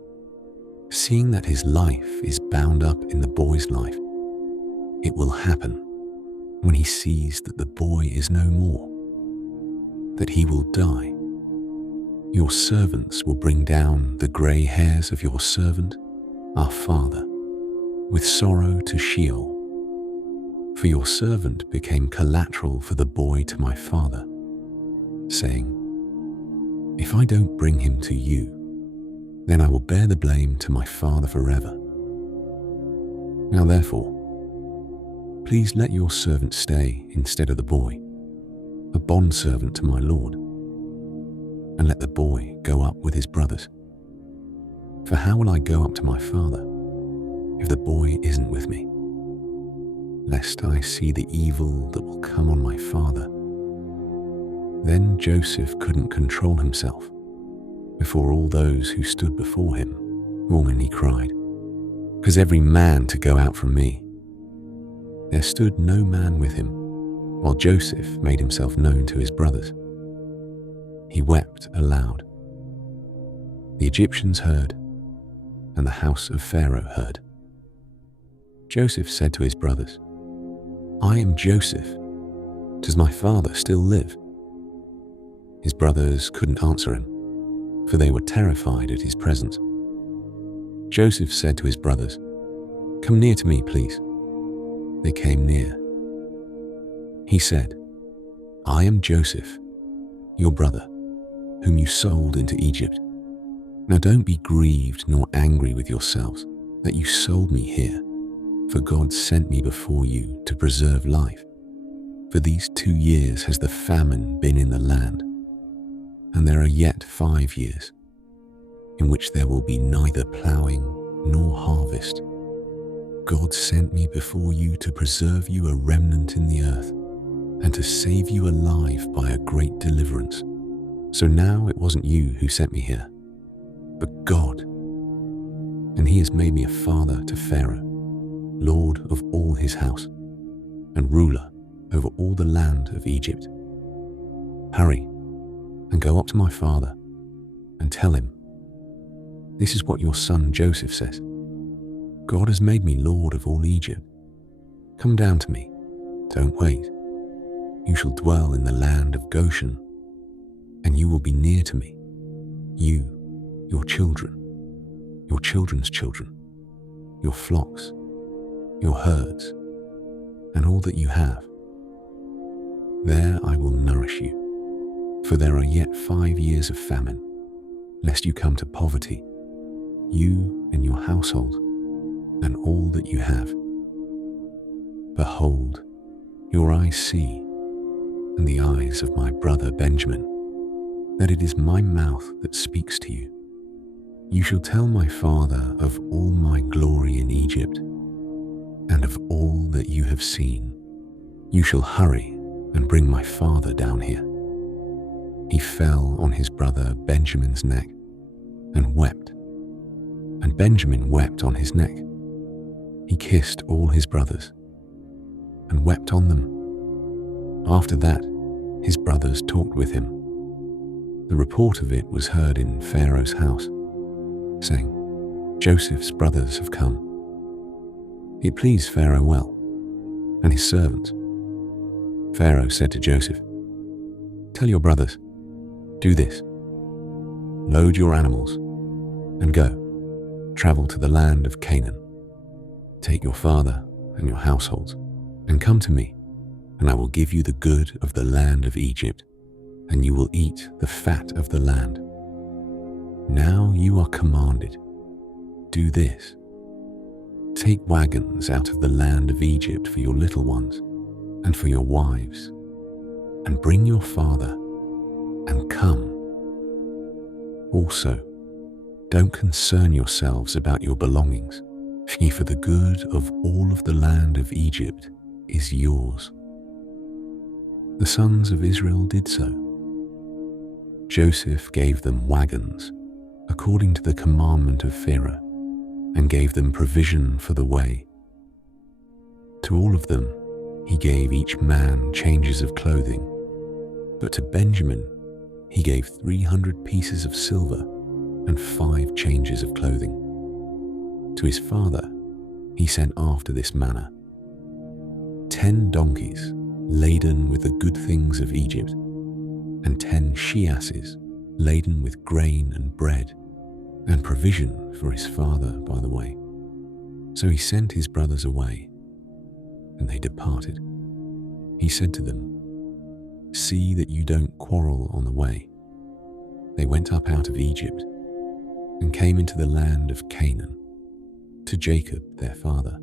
seeing that his life is bound up in the boy's life, it will happen when he sees that the boy is no more, that he will die. Your servants will bring down the grey hairs of your servant, our father, with sorrow to Sheol. For your servant became collateral for the boy to my father, saying, if I don't bring him to you, then I will bear the blame to my father forever. Now therefore, please let your servant stay instead of the boy, a bondservant to my lord, and let the boy go up with his brothers. For how will I go up to my father if the boy isn't with me? Lest I see the evil that will come on my father. Then Joseph couldn't control himself before all those who stood before him. Woman, he cried, cause every man to go out from me. There stood no man with him, while Joseph made himself known to his brothers. He wept aloud. The Egyptians heard, and the house of Pharaoh heard. Joseph said to his brothers, I am Joseph. Does my father still live? His brothers couldn't answer him, for they were terrified at his presence. Joseph said to his brothers, come near to me, please. They came near. He said, I am Joseph, your brother, whom you sold into Egypt. Now don't be grieved nor angry with yourselves that you sold me here, for God sent me before you to preserve life. For these 2 years has the famine been in the land, and there are yet 5 years, in which there will be neither ploughing nor harvest. God sent me before you to preserve you a remnant in the earth, and to save you alive by a great deliverance. So now it wasn't you who sent me here, but God. And he has made me a father to Pharaoh, lord of all his house, and ruler over all the land of Egypt. Hurry, and go up to my father, and tell him, this is what your son Joseph says. God has made me lord of all Egypt. Come down to me, don't wait. You shall dwell in the land of Goshen, and you will be near to me, you, your children, your children's children, your flocks, your herds, and all that you have. There I will nourish you, for there are yet 5 years of famine, lest you come to poverty, you and your household, and all that you have. Behold, your eyes see, and the eyes of my brother Benjamin, that it is my mouth that speaks to you. You shall tell my father of all my glory in Egypt, and of all that you have seen. You shall hurry and bring my father down here. He fell on his brother Benjamin's neck and wept, and Benjamin wept on his neck. He kissed all his brothers and wept on them. After that, his brothers talked with him. The report of it was heard in Pharaoh's house, saying, "Joseph's brothers have come." It pleased Pharaoh well, and his servants. Pharaoh said to Joseph, "Tell your brothers, do this. Load your animals and go, travel to the land of Canaan. Take your father and your households and come to me, and I will give you the good of the land of Egypt, and you will eat the fat of the land. Now you are commanded, do this. Take wagons out of the land of Egypt for your little ones and for your wives, and bring your father and come. Also, don't concern yourselves about your belongings, for the good of all of the land of Egypt is yours." The sons of Israel did so. Joseph gave them wagons according to the commandment of Pharaoh, and gave them provision for the way. To all of them he gave each man changes of clothing, but to Benjamin he gave 300 pieces of silver and 5 changes of clothing. To his father he sent after this manner: 10 donkeys laden with the good things of Egypt, and 10 she-asses laden with grain and bread, and provision for his father by the way. So he sent his brothers away, and they departed. He said to them, "See that you don't quarrel on the way." They went up out of Egypt and came into the land of Canaan, to Jacob their father.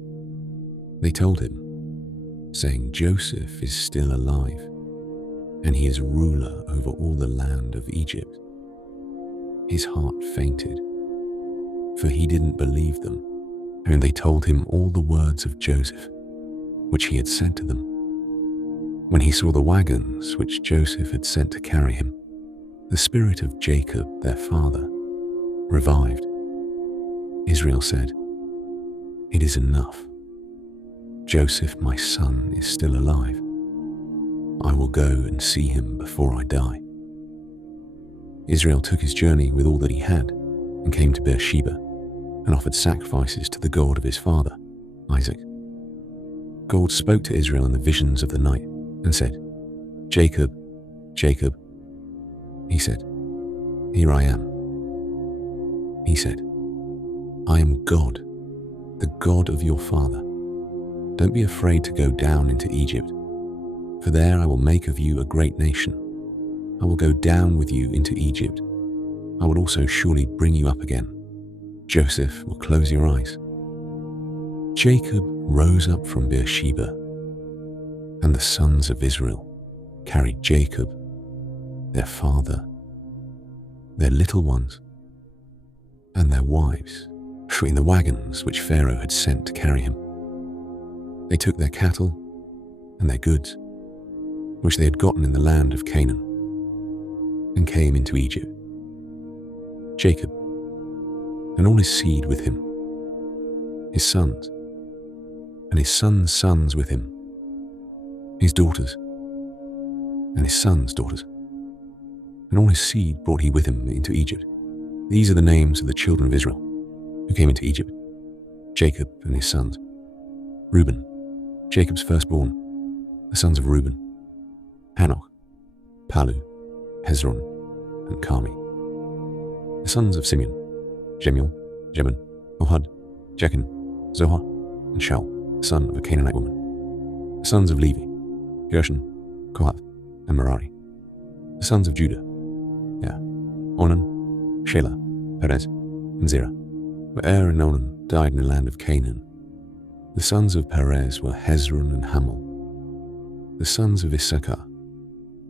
They told him, saying, "Joseph is still alive, and he is ruler over all the land of Egypt." His heart fainted, for he didn't believe them, and they told him all the words of Joseph, which he had said to them. When he saw the wagons which Joseph had sent to carry him, the spirit of Jacob their father revived. Israel said, "It is enough. Joseph my son is still alive. I will go and see him before I die." Israel took his journey with all that he had, and came to Beersheba, and offered sacrifices to the God of his father, Isaac. God spoke to Israel in the visions of the night, and said, "Jacob, Jacob." He said, "Here I am." He said, "I am God, the God of your father. Don't be afraid to go down into Egypt, for there I will make of you a great nation. I will go down with you into Egypt. I will also surely bring you up again. Joseph will close your eyes." Jacob rose up from Beersheba, and the sons of Israel carried Jacob, their father, their little ones, and their wives in the wagons which Pharaoh had sent to carry him. They took their cattle and their goods, which they had gotten in the land of Canaan, and came into Egypt. Jacob, and all his seed with him, his sons, and his sons' sons with him, his daughters, and his sons' daughters, and all his seed brought he with him into Egypt. These are the names of the children of Israel who came into Egypt: Jacob and his sons. Reuben, Jacob's firstborn, the sons of Reuben: Hanoch, Palu, Hezron, and Carmi. The sons of Simeon: Jemuel, Jebun, Ohad, Jechin, Zohar, and Shaul, the son of a Canaanite woman. The sons of Levi: Gershon, Kohath, and Merari. The sons of Judah: Onan, Shelah, Perez, and Zerah. But Er and Onan died in the land of Canaan. The sons of Perez were Hezron and Hamul. The sons of Issachar: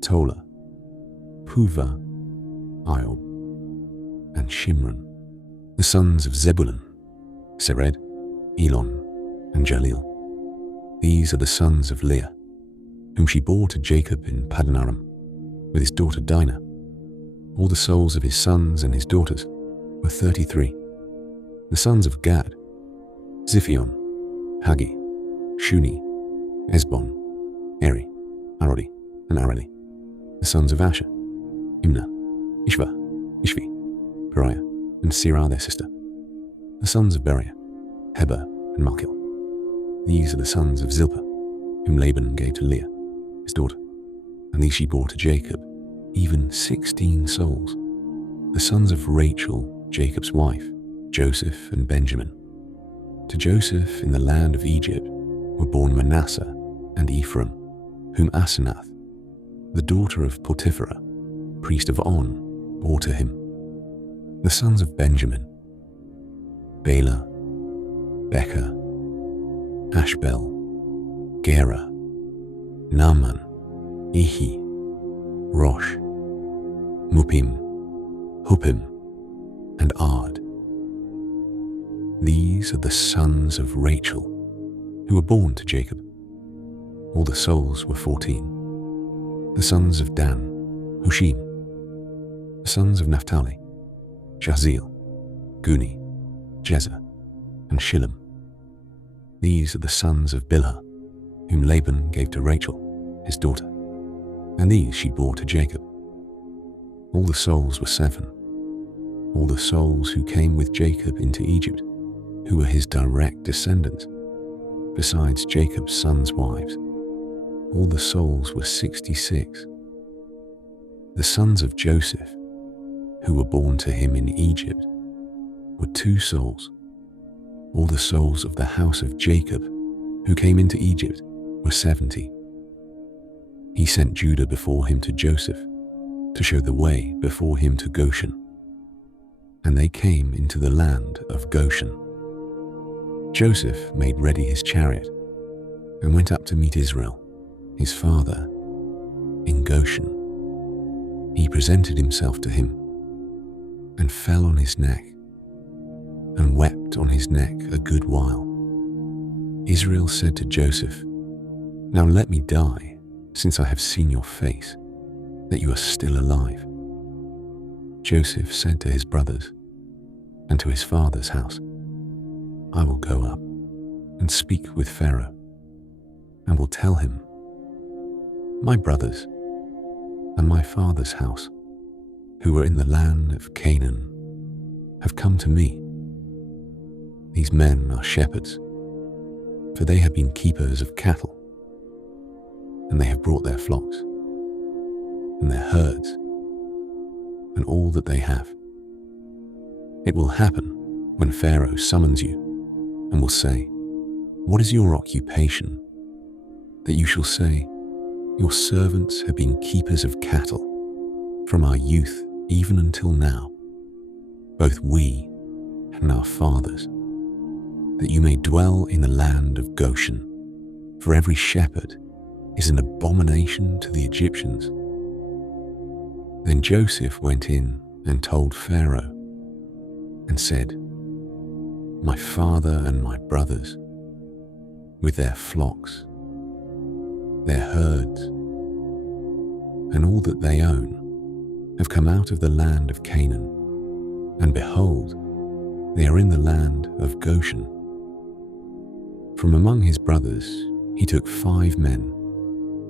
Tola, Puvah, Iob, and Shimron. The sons of Zebulun: Sered, Elon, and Jaleel. These are the sons of Leah, whom she bore to Jacob in Paddan Aram, with his daughter Dinah. All the souls of his sons and his daughters were 33. The sons of Gad: Ziphion, Hagi, Shuni, Esbon, Eri, Arodi, and Areli. The sons of Asher: Imnah, Ishva, Ishvi, Beriah, and Sirah their sister. The sons of Beriah, Heber and Malchil. These are the sons of Zilpah, whom Laban gave to Leah, his daughter. And these she bore to Jacob, even 16 souls. The sons of Rachel, Jacob's wife, Joseph and Benjamin. To Joseph in the land of Egypt were born Manasseh and Ephraim, whom Asenath, the daughter of Potiphera, priest of On, bore to him. The sons of Benjamin, Bela, Becher, Ashbel, Gera, Naaman, Ihi, Rosh, Muppim, Huppim, and Ard. These are the sons of Rachel, who were born to Jacob. All the souls were 14. The sons of Dan, Hushim. The sons of Naphtali, Shahziel, Guni, Jezer, and Shillem. These are the sons of Bilhah, whom Laban gave to Rachel, his daughter, and these she bore to Jacob. All the souls were 7. All the souls who came with Jacob into Egypt, who were his direct descendants, besides Jacob's sons' wives. All the souls were 66. The sons of Joseph, who were born to him in Egypt, were 2 souls. All the souls of the house of Jacob, who came into Egypt, were 70. He sent Judah before him to Joseph, to show the way before him to Goshen. And they came into the land of Goshen. Joseph made ready his chariot and went up to meet Israel, his father, in Goshen. He presented himself to him and fell on his neck and wept on his neck a good while. Israel said to Joseph, "Now let me die, since I have seen your face, that you are still alive." Joseph said to his brothers and to his father's house, "I will go up and speak with Pharaoh, and will tell him, my brothers and my father's house, who were in the land of Canaan, have come to me. These men are shepherds, for they have been keepers of cattle, and they have brought their flocks and their herds and all that they have. It will happen when Pharaoh summons you and will say, 'What is your occupation?' that you shall say, 'Your servants have been keepers of cattle from our youth even until now, both we and our fathers, that you may dwell in the land of Goshen, for every shepherd is an abomination to the Egyptians.' Then Joseph went in and told Pharaoh and said, 'My father and my brothers, with their flocks, their herds, and all that they own, have come out of the land of Canaan, and behold, they are in the land of Goshen.' From among his brothers he took 5 men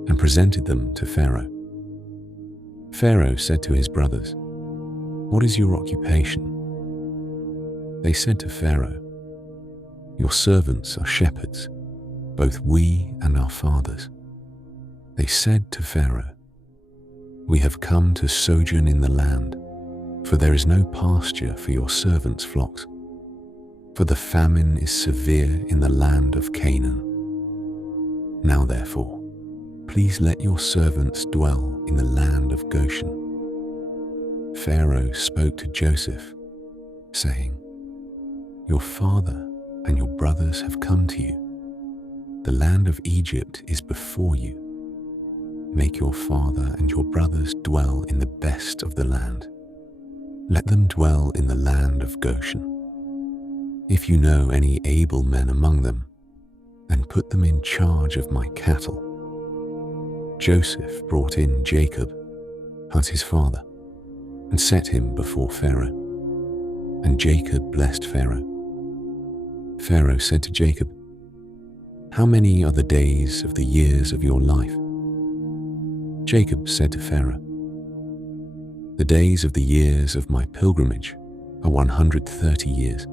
and presented them to Pharaoh. Pharaoh said to his brothers, 'What is your occupation?' They said to Pharaoh, 'Your servants are shepherds, both we and our fathers.' They said to Pharaoh, 'We have come to sojourn in the land, for there is no pasture for your servants' flocks, for the famine is severe in the land of Canaan. Now therefore, please let your servants dwell in the land of Goshen.' Pharaoh spoke to Joseph, saying, 'Your father and your brothers have come to you. The land of Egypt is before you. Make your father and your brothers dwell in the best of the land. Let them dwell in the land of Goshen. If you know any able men among them, then put them in charge of my cattle.' Joseph brought in Jacob, as his father, and set him before Pharaoh. And Jacob blessed Pharaoh. Pharaoh said to Jacob, 'How many are the days of the years of your life?' Jacob said to Pharaoh, The days of the years of my pilgrimage are 130 years.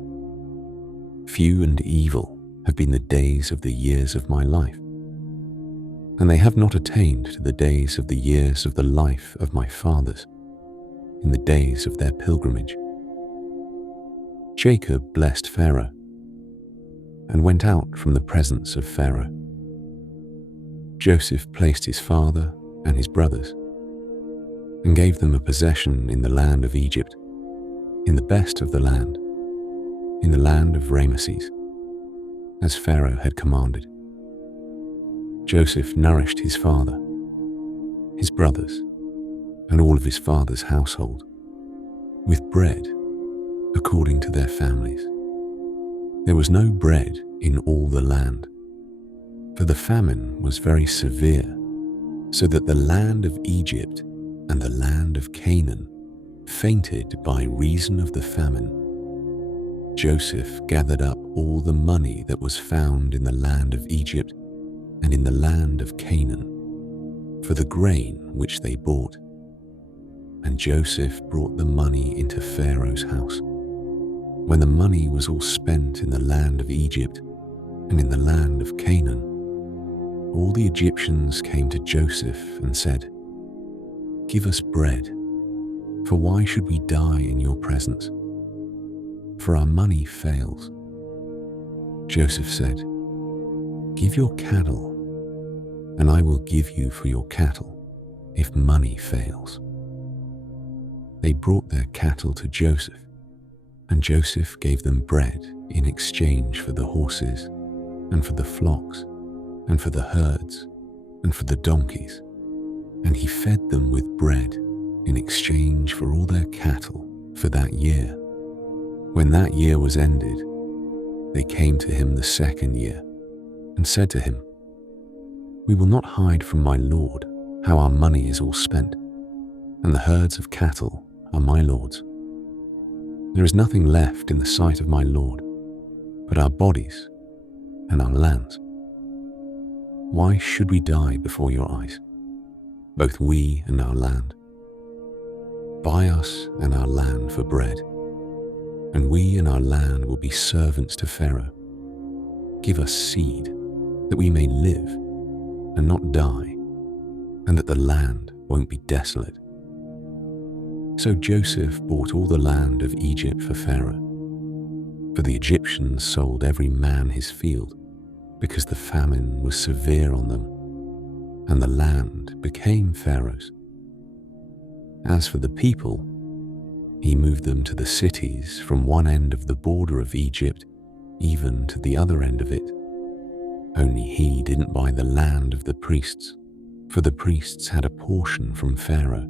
Few and evil have been the days of the years of my life, and they have not attained to the days of the years of the life of my fathers, in the days of their pilgrimage. Jacob blessed Pharaoh, and went out from the presence of Pharaoh. Joseph placed his father and his brothers, and gave them a possession in the land of Egypt, in the best of the land, in the land of Ramesses, as Pharaoh had commanded. Joseph nourished his father, his brothers, and all of his father's household with bread according to their families. There was no bread in all the land, for the famine was very severe, so that the land of Egypt and the land of Canaan fainted by reason of the famine. Joseph gathered up all the money that was found in the land of Egypt and in the land of Canaan, for the grain which they bought. And Joseph brought the money into Pharaoh's house. When the money was all spent in the land of Egypt and in the land of Canaan, all the Egyptians came to Joseph and said, "Give us bread, for why should we die in your presence? For our money fails." Joseph said, "Give your cattle, and I will give you for your cattle, if money fails." They brought their cattle to Joseph, and Joseph gave them bread in exchange for the horses, and for the flocks, and for the herds, and for the donkeys, and he fed them with bread in exchange for all their cattle for that year. When that year was ended, they came to him the second year, and said to him, "We will not hide from my lord how our money is all spent, and the herds of cattle are my lord's. There is nothing left in the sight of my lord but our bodies and our lands. Why should we die before your eyes, both we and our land? Buy us and our land for bread, and we and our land will be servants to Pharaoh. Give us seed, that we may live and not die, and that the land won't be desolate." So Joseph bought all the land of Egypt for Pharaoh, for the Egyptians sold every man his field, because the famine was severe on them, and the land became Pharaoh's. As for the people, he moved them to the cities from one end of the border of Egypt even to the other end of it. Only he didn't buy the land of the priests, for the priests had a portion from Pharaoh,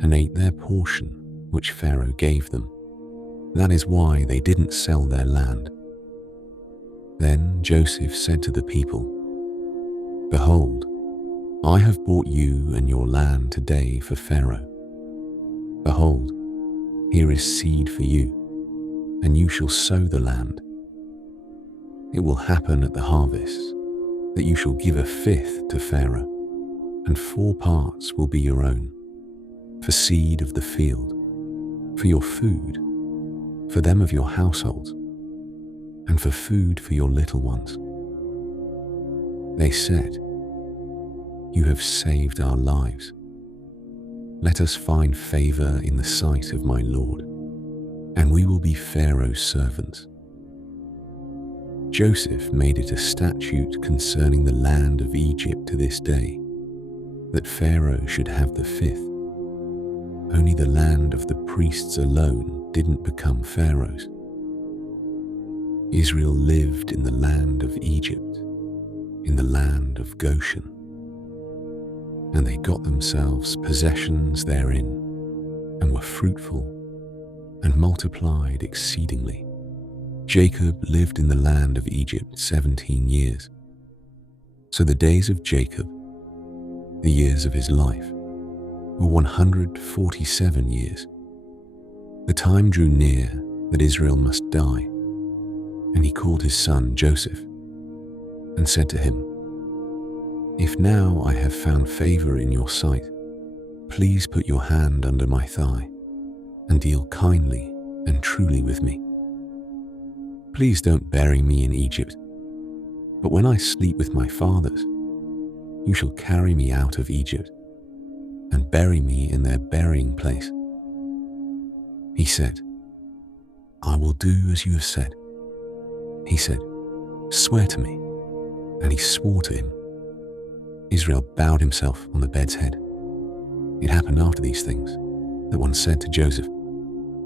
and ate their portion which Pharaoh gave them. That is why they didn't sell their land. Then Joseph said to the people, "Behold, I have bought you and your land today for Pharaoh. Behold, here is seed for you, and you shall sow the land. It will happen at the harvest that you shall give a fifth to Pharaoh, and 4 parts will be your own, for seed of the field, for your food, for them of your households, and for food for your little ones." They said, "You have saved our lives. Let us find favor in the sight of my lord, and we will be Pharaoh's servants." Joseph made it a statute concerning the land of Egypt to this day, that Pharaoh should have the fifth. Only the land of the priests alone didn't become Pharaoh's. Israel lived in the land of Egypt, in the land of Goshen, and they got themselves possessions therein, and were fruitful, and multiplied exceedingly. Jacob lived in the land of Egypt 17 years. So the days of Jacob, the years of his life, were 147 years. The time drew near that Israel must die, and he called his son Joseph, and said to him, "If now I have found favor in your sight, Please put your hand under my thigh and deal kindly and truly with me. Please don't bury me in Egypt, but when I sleep with my fathers, you shall carry me out of Egypt and bury me in their burying place." He said, "I will do as you have said." He said, "Swear to me." And he swore to him. Israel bowed himself on the bed's head. It happened after these things that one said to Joseph,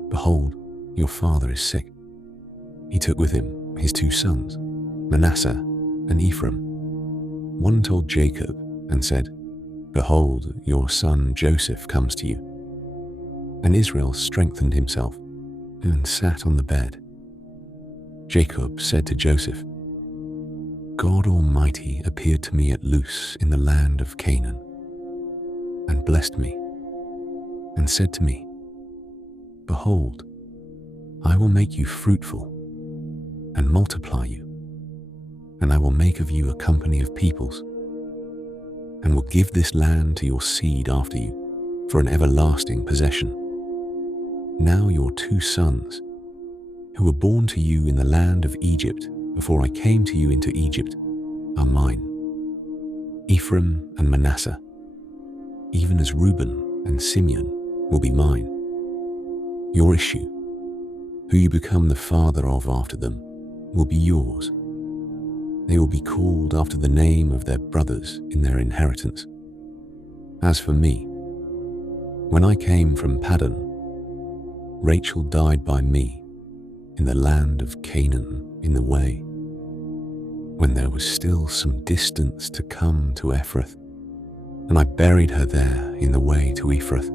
"Behold, your father is sick." He took with him his 2 sons, Manasseh and Ephraim. One told Jacob and said, "Behold, your son Joseph comes to you." And Israel strengthened himself and sat on the bed. Jacob said to Joseph, "God Almighty appeared to me at Luz in the land of Canaan, and blessed me, and said to me, 'Behold, I will make you fruitful, and multiply you, and I will make of you a company of peoples, and will give this land to your seed after you for an everlasting possession.' Now your 2 sons, who were born to you in the land of Egypt before I came to you into Egypt, are mine, Ephraim and Manasseh, even as Reuben and Simeon will be mine. Your issue, who you become the father of after them, will be yours. They will be called after the name of their brothers in their inheritance. As for me, when I came from Paddan, Rachel died by me in the land of Canaan in the way, when there was still some distance to come to Ephrath, and I buried her there in the way to Ephrath.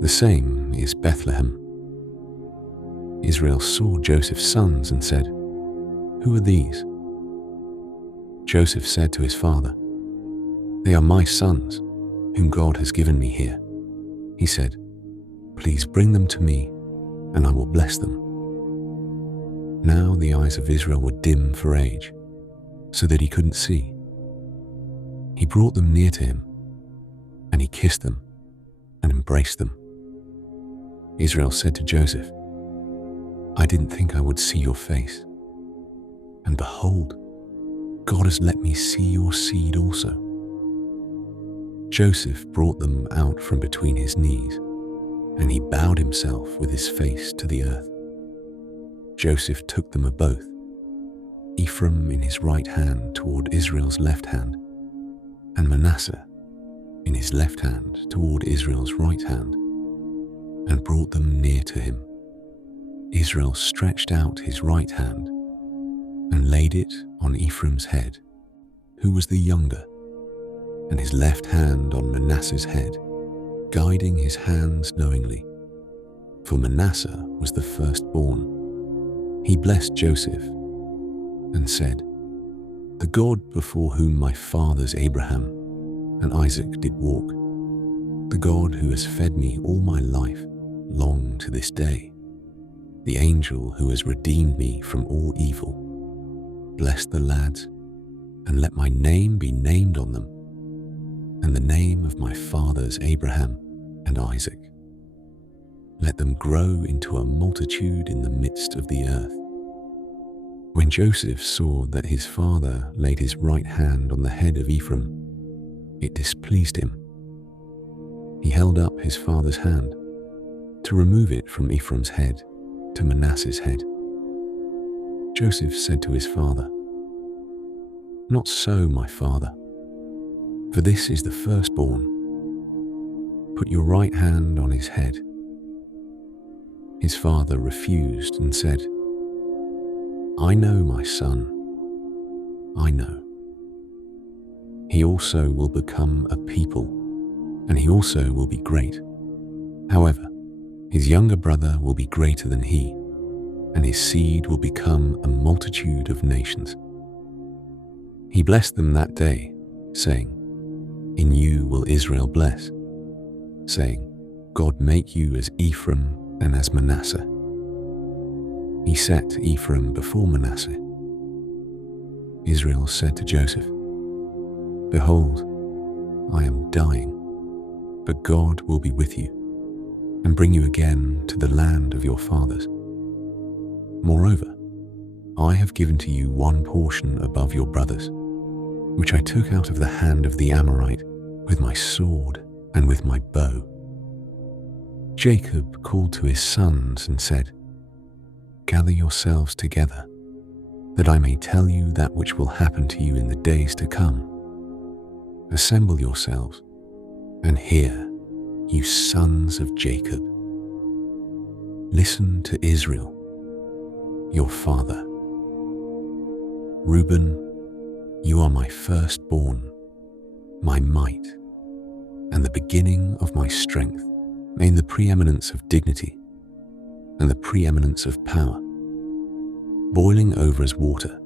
The same is Bethlehem." Israel saw Joseph's sons and said, "Who are these?" Joseph said to his father, "They are my sons, whom God has given me here." He said, "Please bring them to me, and I will bless them." Now the eyes of Israel were dim for age, so that he couldn't see. He brought them near to him, and he kissed them and embraced them. Israel said to Joseph, "I didn't think I would see your face, and behold, God has let me see your seed also." Joseph brought them out from between his knees, and he bowed himself with his face to the earth. Joseph took them both, Ephraim in his right hand toward Israel's left hand, and Manasseh in his left hand toward Israel's right hand, and brought them near to him. Israel stretched out his right hand and laid it on Ephraim's head, who was the younger, and his left hand on Manasseh's head, guiding his hands knowingly, for Manasseh was the firstborn. He blessed Joseph and said, "The God before whom my fathers Abraham and Isaac did walk, the God who has fed me all my life long to this day, the angel who has redeemed me from all evil, bless the lads, and let my name be named on them, and the name of my fathers Abraham and Isaac. Let them grow into a multitude in the midst of the earth." When Joseph saw that his father laid his right hand on the head of Ephraim, it displeased him. He held up his father's hand to remove it from Ephraim's head to Manasseh's head. Joseph said to his father, "Not so, my father, for this is the firstborn. Put your right hand on his head." His father refused and said, "I know, my son, I know. He also will become a people, and he also will be great. However, his younger brother will be greater than he, and his seed will become a multitude of nations." He blessed them that day, saying, "In you will Israel bless," saying, "God make you as Ephraim and as Manasseh." He set Ephraim before Manasseh. Israel said to Joseph, "Behold, I am dying, but God will be with you and bring you again to the land of your fathers. Moreover, I have given to you one portion above your brothers, which I took out of the hand of the Amorite with my sword and with my bow. Jacob called to his sons and said, Gather yourselves together, that I may tell you that which will happen to you in the days to come. Assemble yourselves and hear, you sons of Jacob. Listen to Israel, your father. Reuben, you are my firstborn, my might, and the beginning of my strength, in the preeminence of dignity and the preeminence of power. Boiling over as water,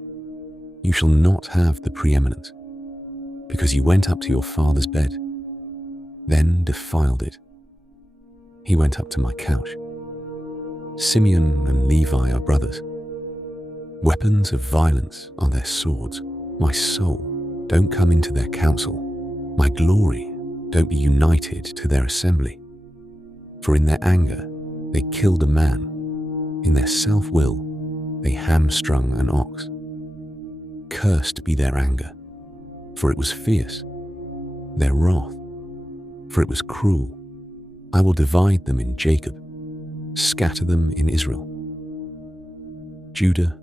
you shall not have the preeminence, because you went up to your father's bed, then defiled it. He went up to my couch. Simeon and Levi are brothers. Weapons of violence are their swords. My soul, don't come into their council. My glory, don't be united to their assembly. For in their anger, they killed a man. In their self-will, they hamstrung an ox. Cursed be their anger, for it was fierce. Their wrath, for it was cruel. I will divide them in Jacob, scatter them in Israel. Judah,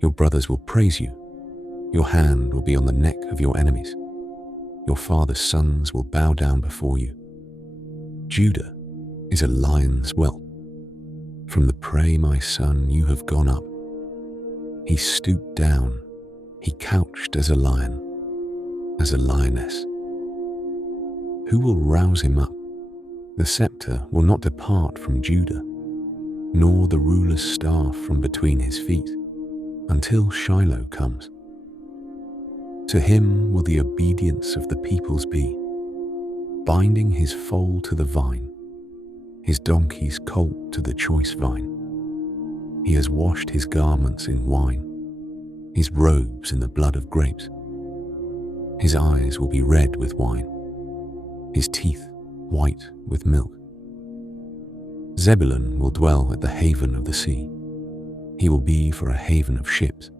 your brothers will praise you. Your hand will be on the neck of your enemies. Your father's sons will bow down before you. Judah is a lion's whelp. From the prey, my son, you have gone up. He stooped down. He couched as a lion, as a lioness. Who will rouse him up? The scepter will not depart from Judah, nor the ruler's staff from between his feet, until Shiloh comes. To him will the obedience of the peoples be, binding his foal to the vine, his donkey's colt to the choice vine. He has washed his garments in wine, his robes in the blood of grapes. His eyes will be red with wine, his teeth white with milk. Zebulun will dwell at the haven of the sea. He will be for a haven of ships.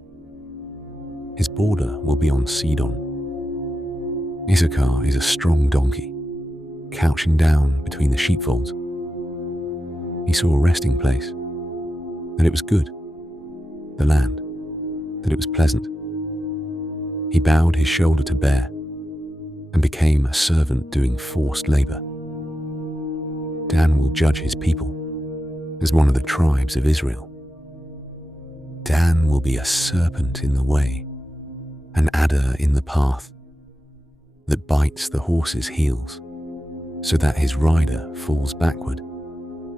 His border will be on Sidon. Issachar is a strong donkey, couching down between the sheepfolds. He saw a resting place, that it was good, the land, that it was pleasant. He bowed his shoulder to bear, and became a servant doing forced labor. Dan will judge his people as one of the tribes of Israel. Dan will be a serpent in the way, an adder in the path, that bites the horse's heels, so that his rider falls backward.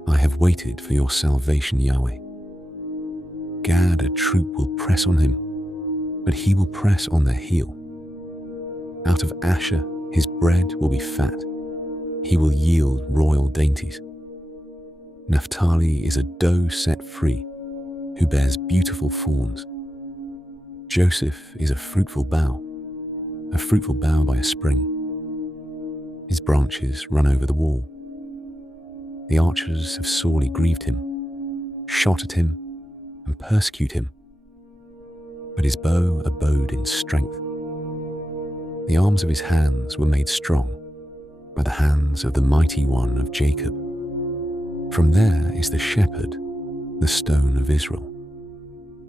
I have waited for your salvation, Yahweh. Gad, a troop will press on him, but he will press on their heel. Out of Asher his bread will be fat. He will yield royal dainties. Naphtali is a doe set free, who bears beautiful fawns. Joseph is a fruitful bough by a spring. His branches run over the wall. The archers have sorely grieved him, shot at him, and persecute him. But his bow abode in strength. The arms of his hands were made strong by the hands of the mighty one of Jacob. From there is the shepherd, the stone of Israel,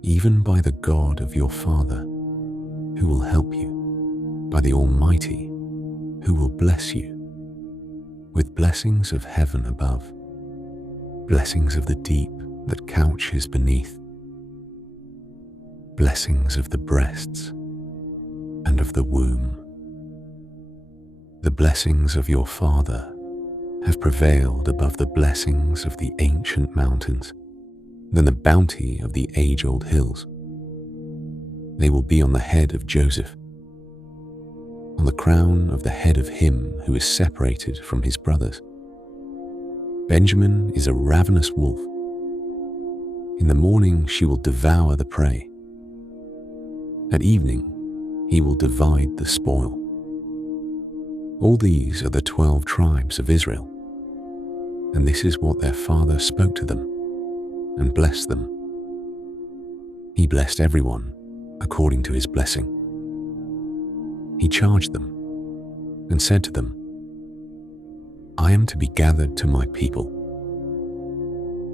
even by the God of your father, who will help you, by the Almighty, who will bless you, with blessings of heaven above, blessings of the deep that couches beneath, blessings of the breasts and of the womb. The blessings of your father have prevailed above the blessings of the ancient mountains, than the bounty of the age-old hills. They will be on the head of Joseph, on the crown of the head of him who is separated from his brothers. Benjamin is a ravenous wolf. In the morning she will devour the prey. At evening he will divide the spoil. All these are the 12 tribes of Israel, and this is what their father spoke to them and blessed them. He blessed everyone according to his blessing. He charged them and said to them, I am to be gathered to my people.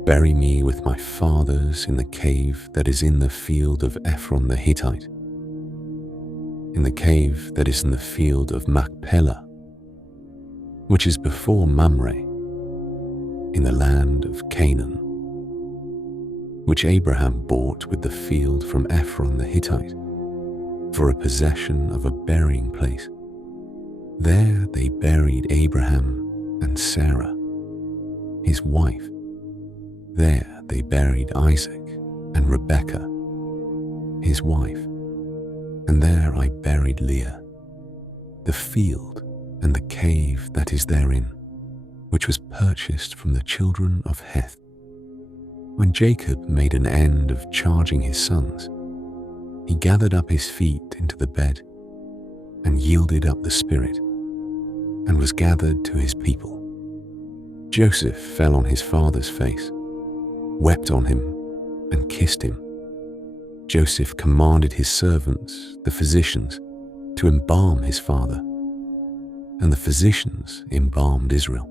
Bury me with my fathers in the cave that is in the field of Ephron the Hittite, in the cave that is in the field of Machpelah, which is before Mamre, in the land of Canaan, which Abraham bought with the field from Ephron the Hittite, for a possession of a burying place. There they buried Abraham and Sarah, his wife. There they buried Isaac and Rebekah, his wife. And there I buried Leah, the field and the cave that is therein, which was purchased from the children of Heth. When Jacob made an end of charging his sons, he gathered up his feet into the bed and yielded up the spirit, and was gathered to his people. Joseph fell on his father's face, wept on him, and kissed him. Joseph commanded his servants, the physicians, to embalm his father, and the physicians embalmed Israel.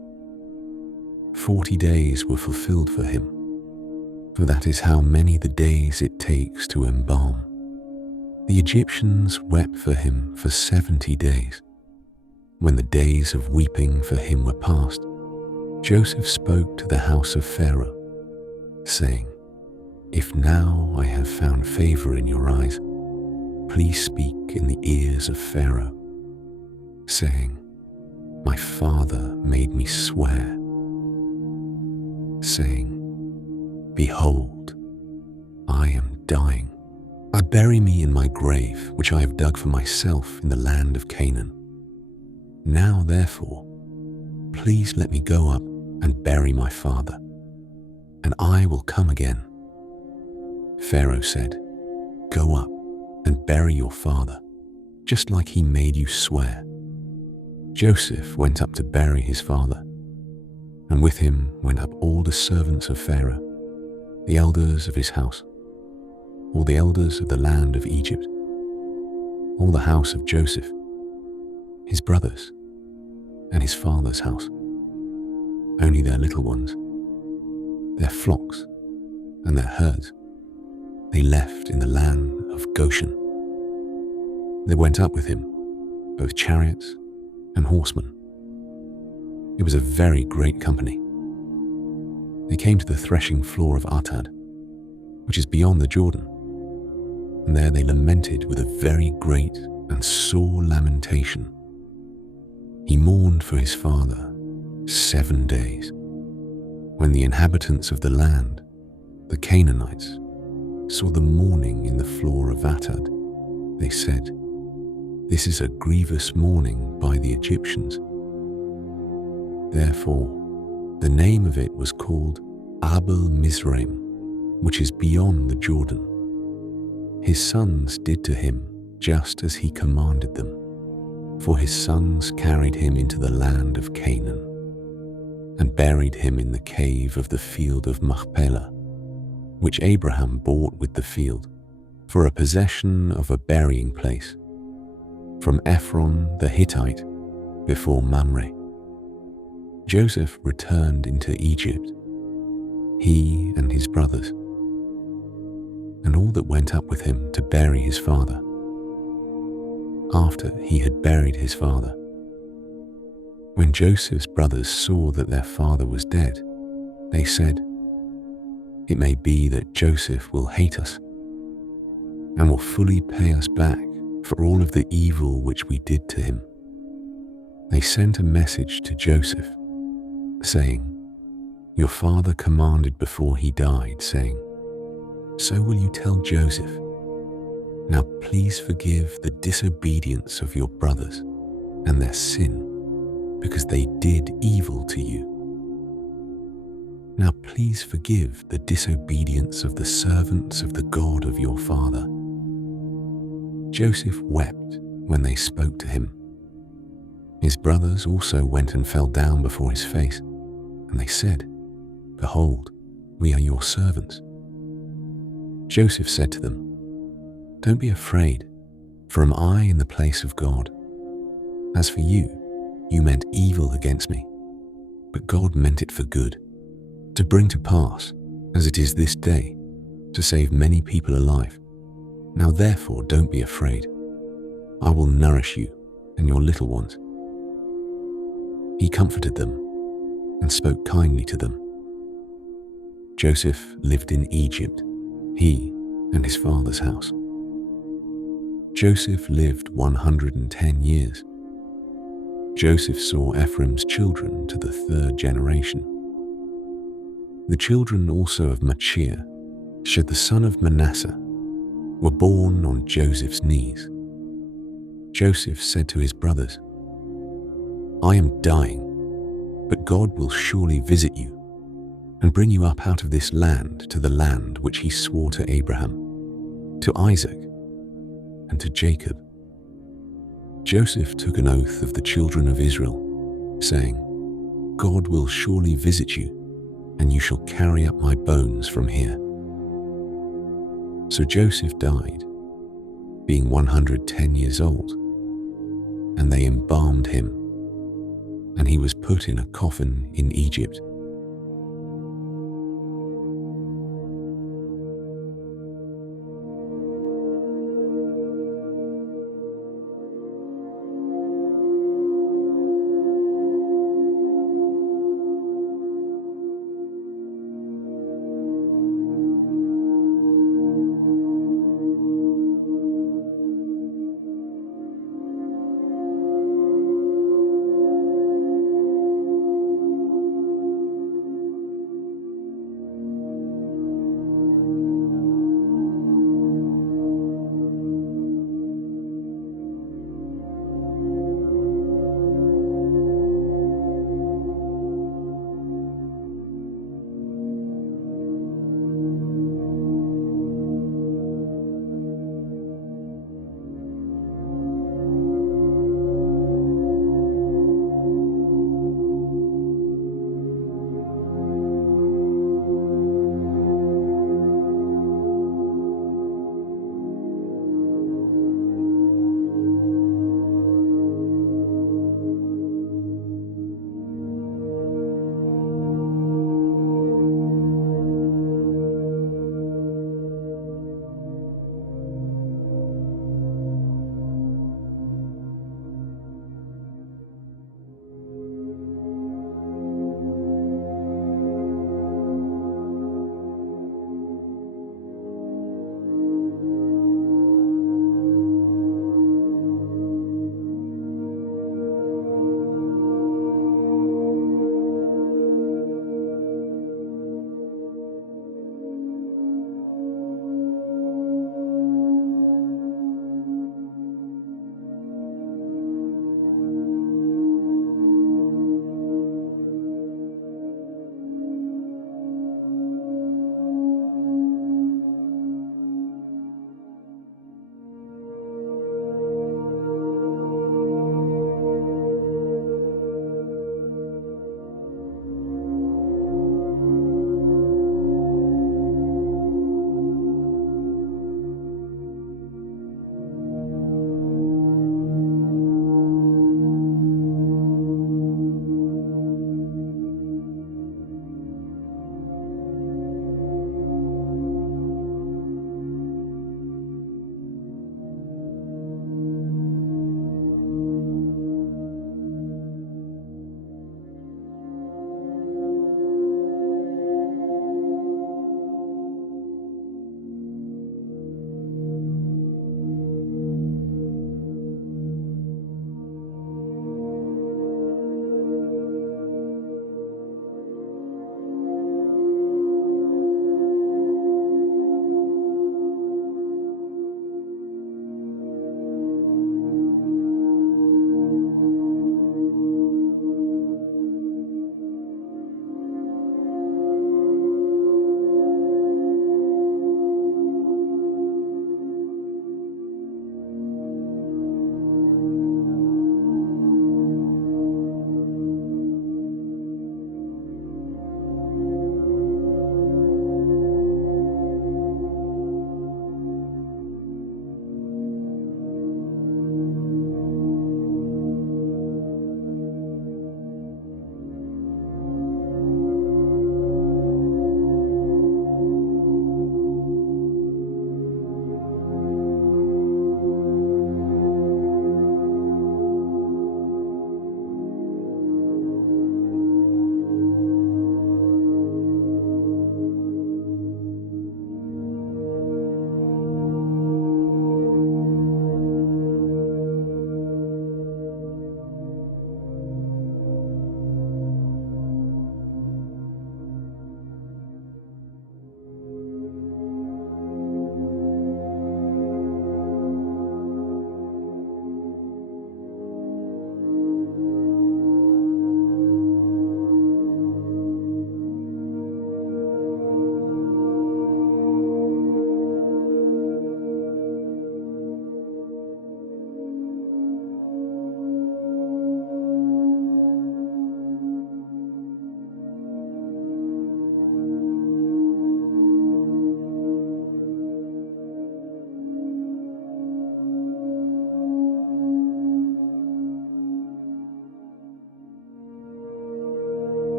40 days were fulfilled for him, for that is how many the days it takes to embalm. The Egyptians wept for him for 70 days. When the days of weeping for him were past, Joseph spoke to the house of Pharaoh, saying, If now I have found favor in your eyes, please speak in the ears of Pharaoh, saying, My father made me swear, saying, Behold, I am dying. Bury me in my grave, which I have dug for myself in the land of Canaan. Now, therefore, please let me go up and bury my father, and I will come again. Pharaoh said, Go up and bury your father, just like he made you swear. Joseph went up to bury his father, and with him went up all the servants of Pharaoh, the elders of his house, all the elders of the land of Egypt, all the house of Joseph, his brothers, and his father's house. Only their little ones, their flocks, and their herds, they left in the land of Goshen. They went up with him, both chariots and horsemen. It was a very great company. They came to the threshing floor of Atad, which is beyond the Jordan, and there they lamented with a very great and sore lamentation. He mourned for his father 7 days. When the inhabitants of the land, the Canaanites, saw the mourning in the floor of Atad, they said, This is a grievous mourning by the Egyptians. Therefore, the name of it was called Abel Mizraim, which is beyond the Jordan. His sons did to him just as he commanded them, for his sons carried him into the land of Canaan, and buried him in the cave of the field of Machpelah, which Abraham bought with the field, for a possession of a burying place, from Ephron the Hittite, before Mamre. Joseph returned into Egypt, he and his brothers, and all that went up with him to bury his father. After he had buried his father, when Joseph's brothers saw that their father was dead, they said, It may be that Joseph will hate us, and will fully pay us back for all of the evil which we did to him. They sent a message to Joseph, saying, Your father commanded before he died, saying, So will you tell Joseph, Now please forgive the disobedience of your brothers and their sin, because they did evil to you. Now please forgive the disobedience of the servants of the God of your father. Joseph wept when they spoke to him. His brothers also went and fell down before his face, and they said, "Behold, we are your servants." Joseph said to them, "Don't be afraid, for am I in the place of God? As for you, you meant evil against me, but God meant it for good, to bring to pass, as it is this day, to save many people alive. Now therefore don't be afraid. I will nourish you and your little ones." He comforted them and spoke kindly to them. Joseph lived in Egypt, he and his father's house. Joseph lived 110 years. Joseph saw Ephraim's children to the third generation. The children also of Machir, Shed the son of Manasseh, were born on Joseph's knees. Joseph said to his brothers, "I am dying, but God will surely visit you and bring you up out of this land to the land which he swore to Abraham, to Isaac, and to Jacob." Joseph took an oath of the children of Israel, saying, "God will surely visit you, and you shall carry up my bones from here." So Joseph died, being 110 years old, and they embalmed him, and he was put in a coffin in Egypt,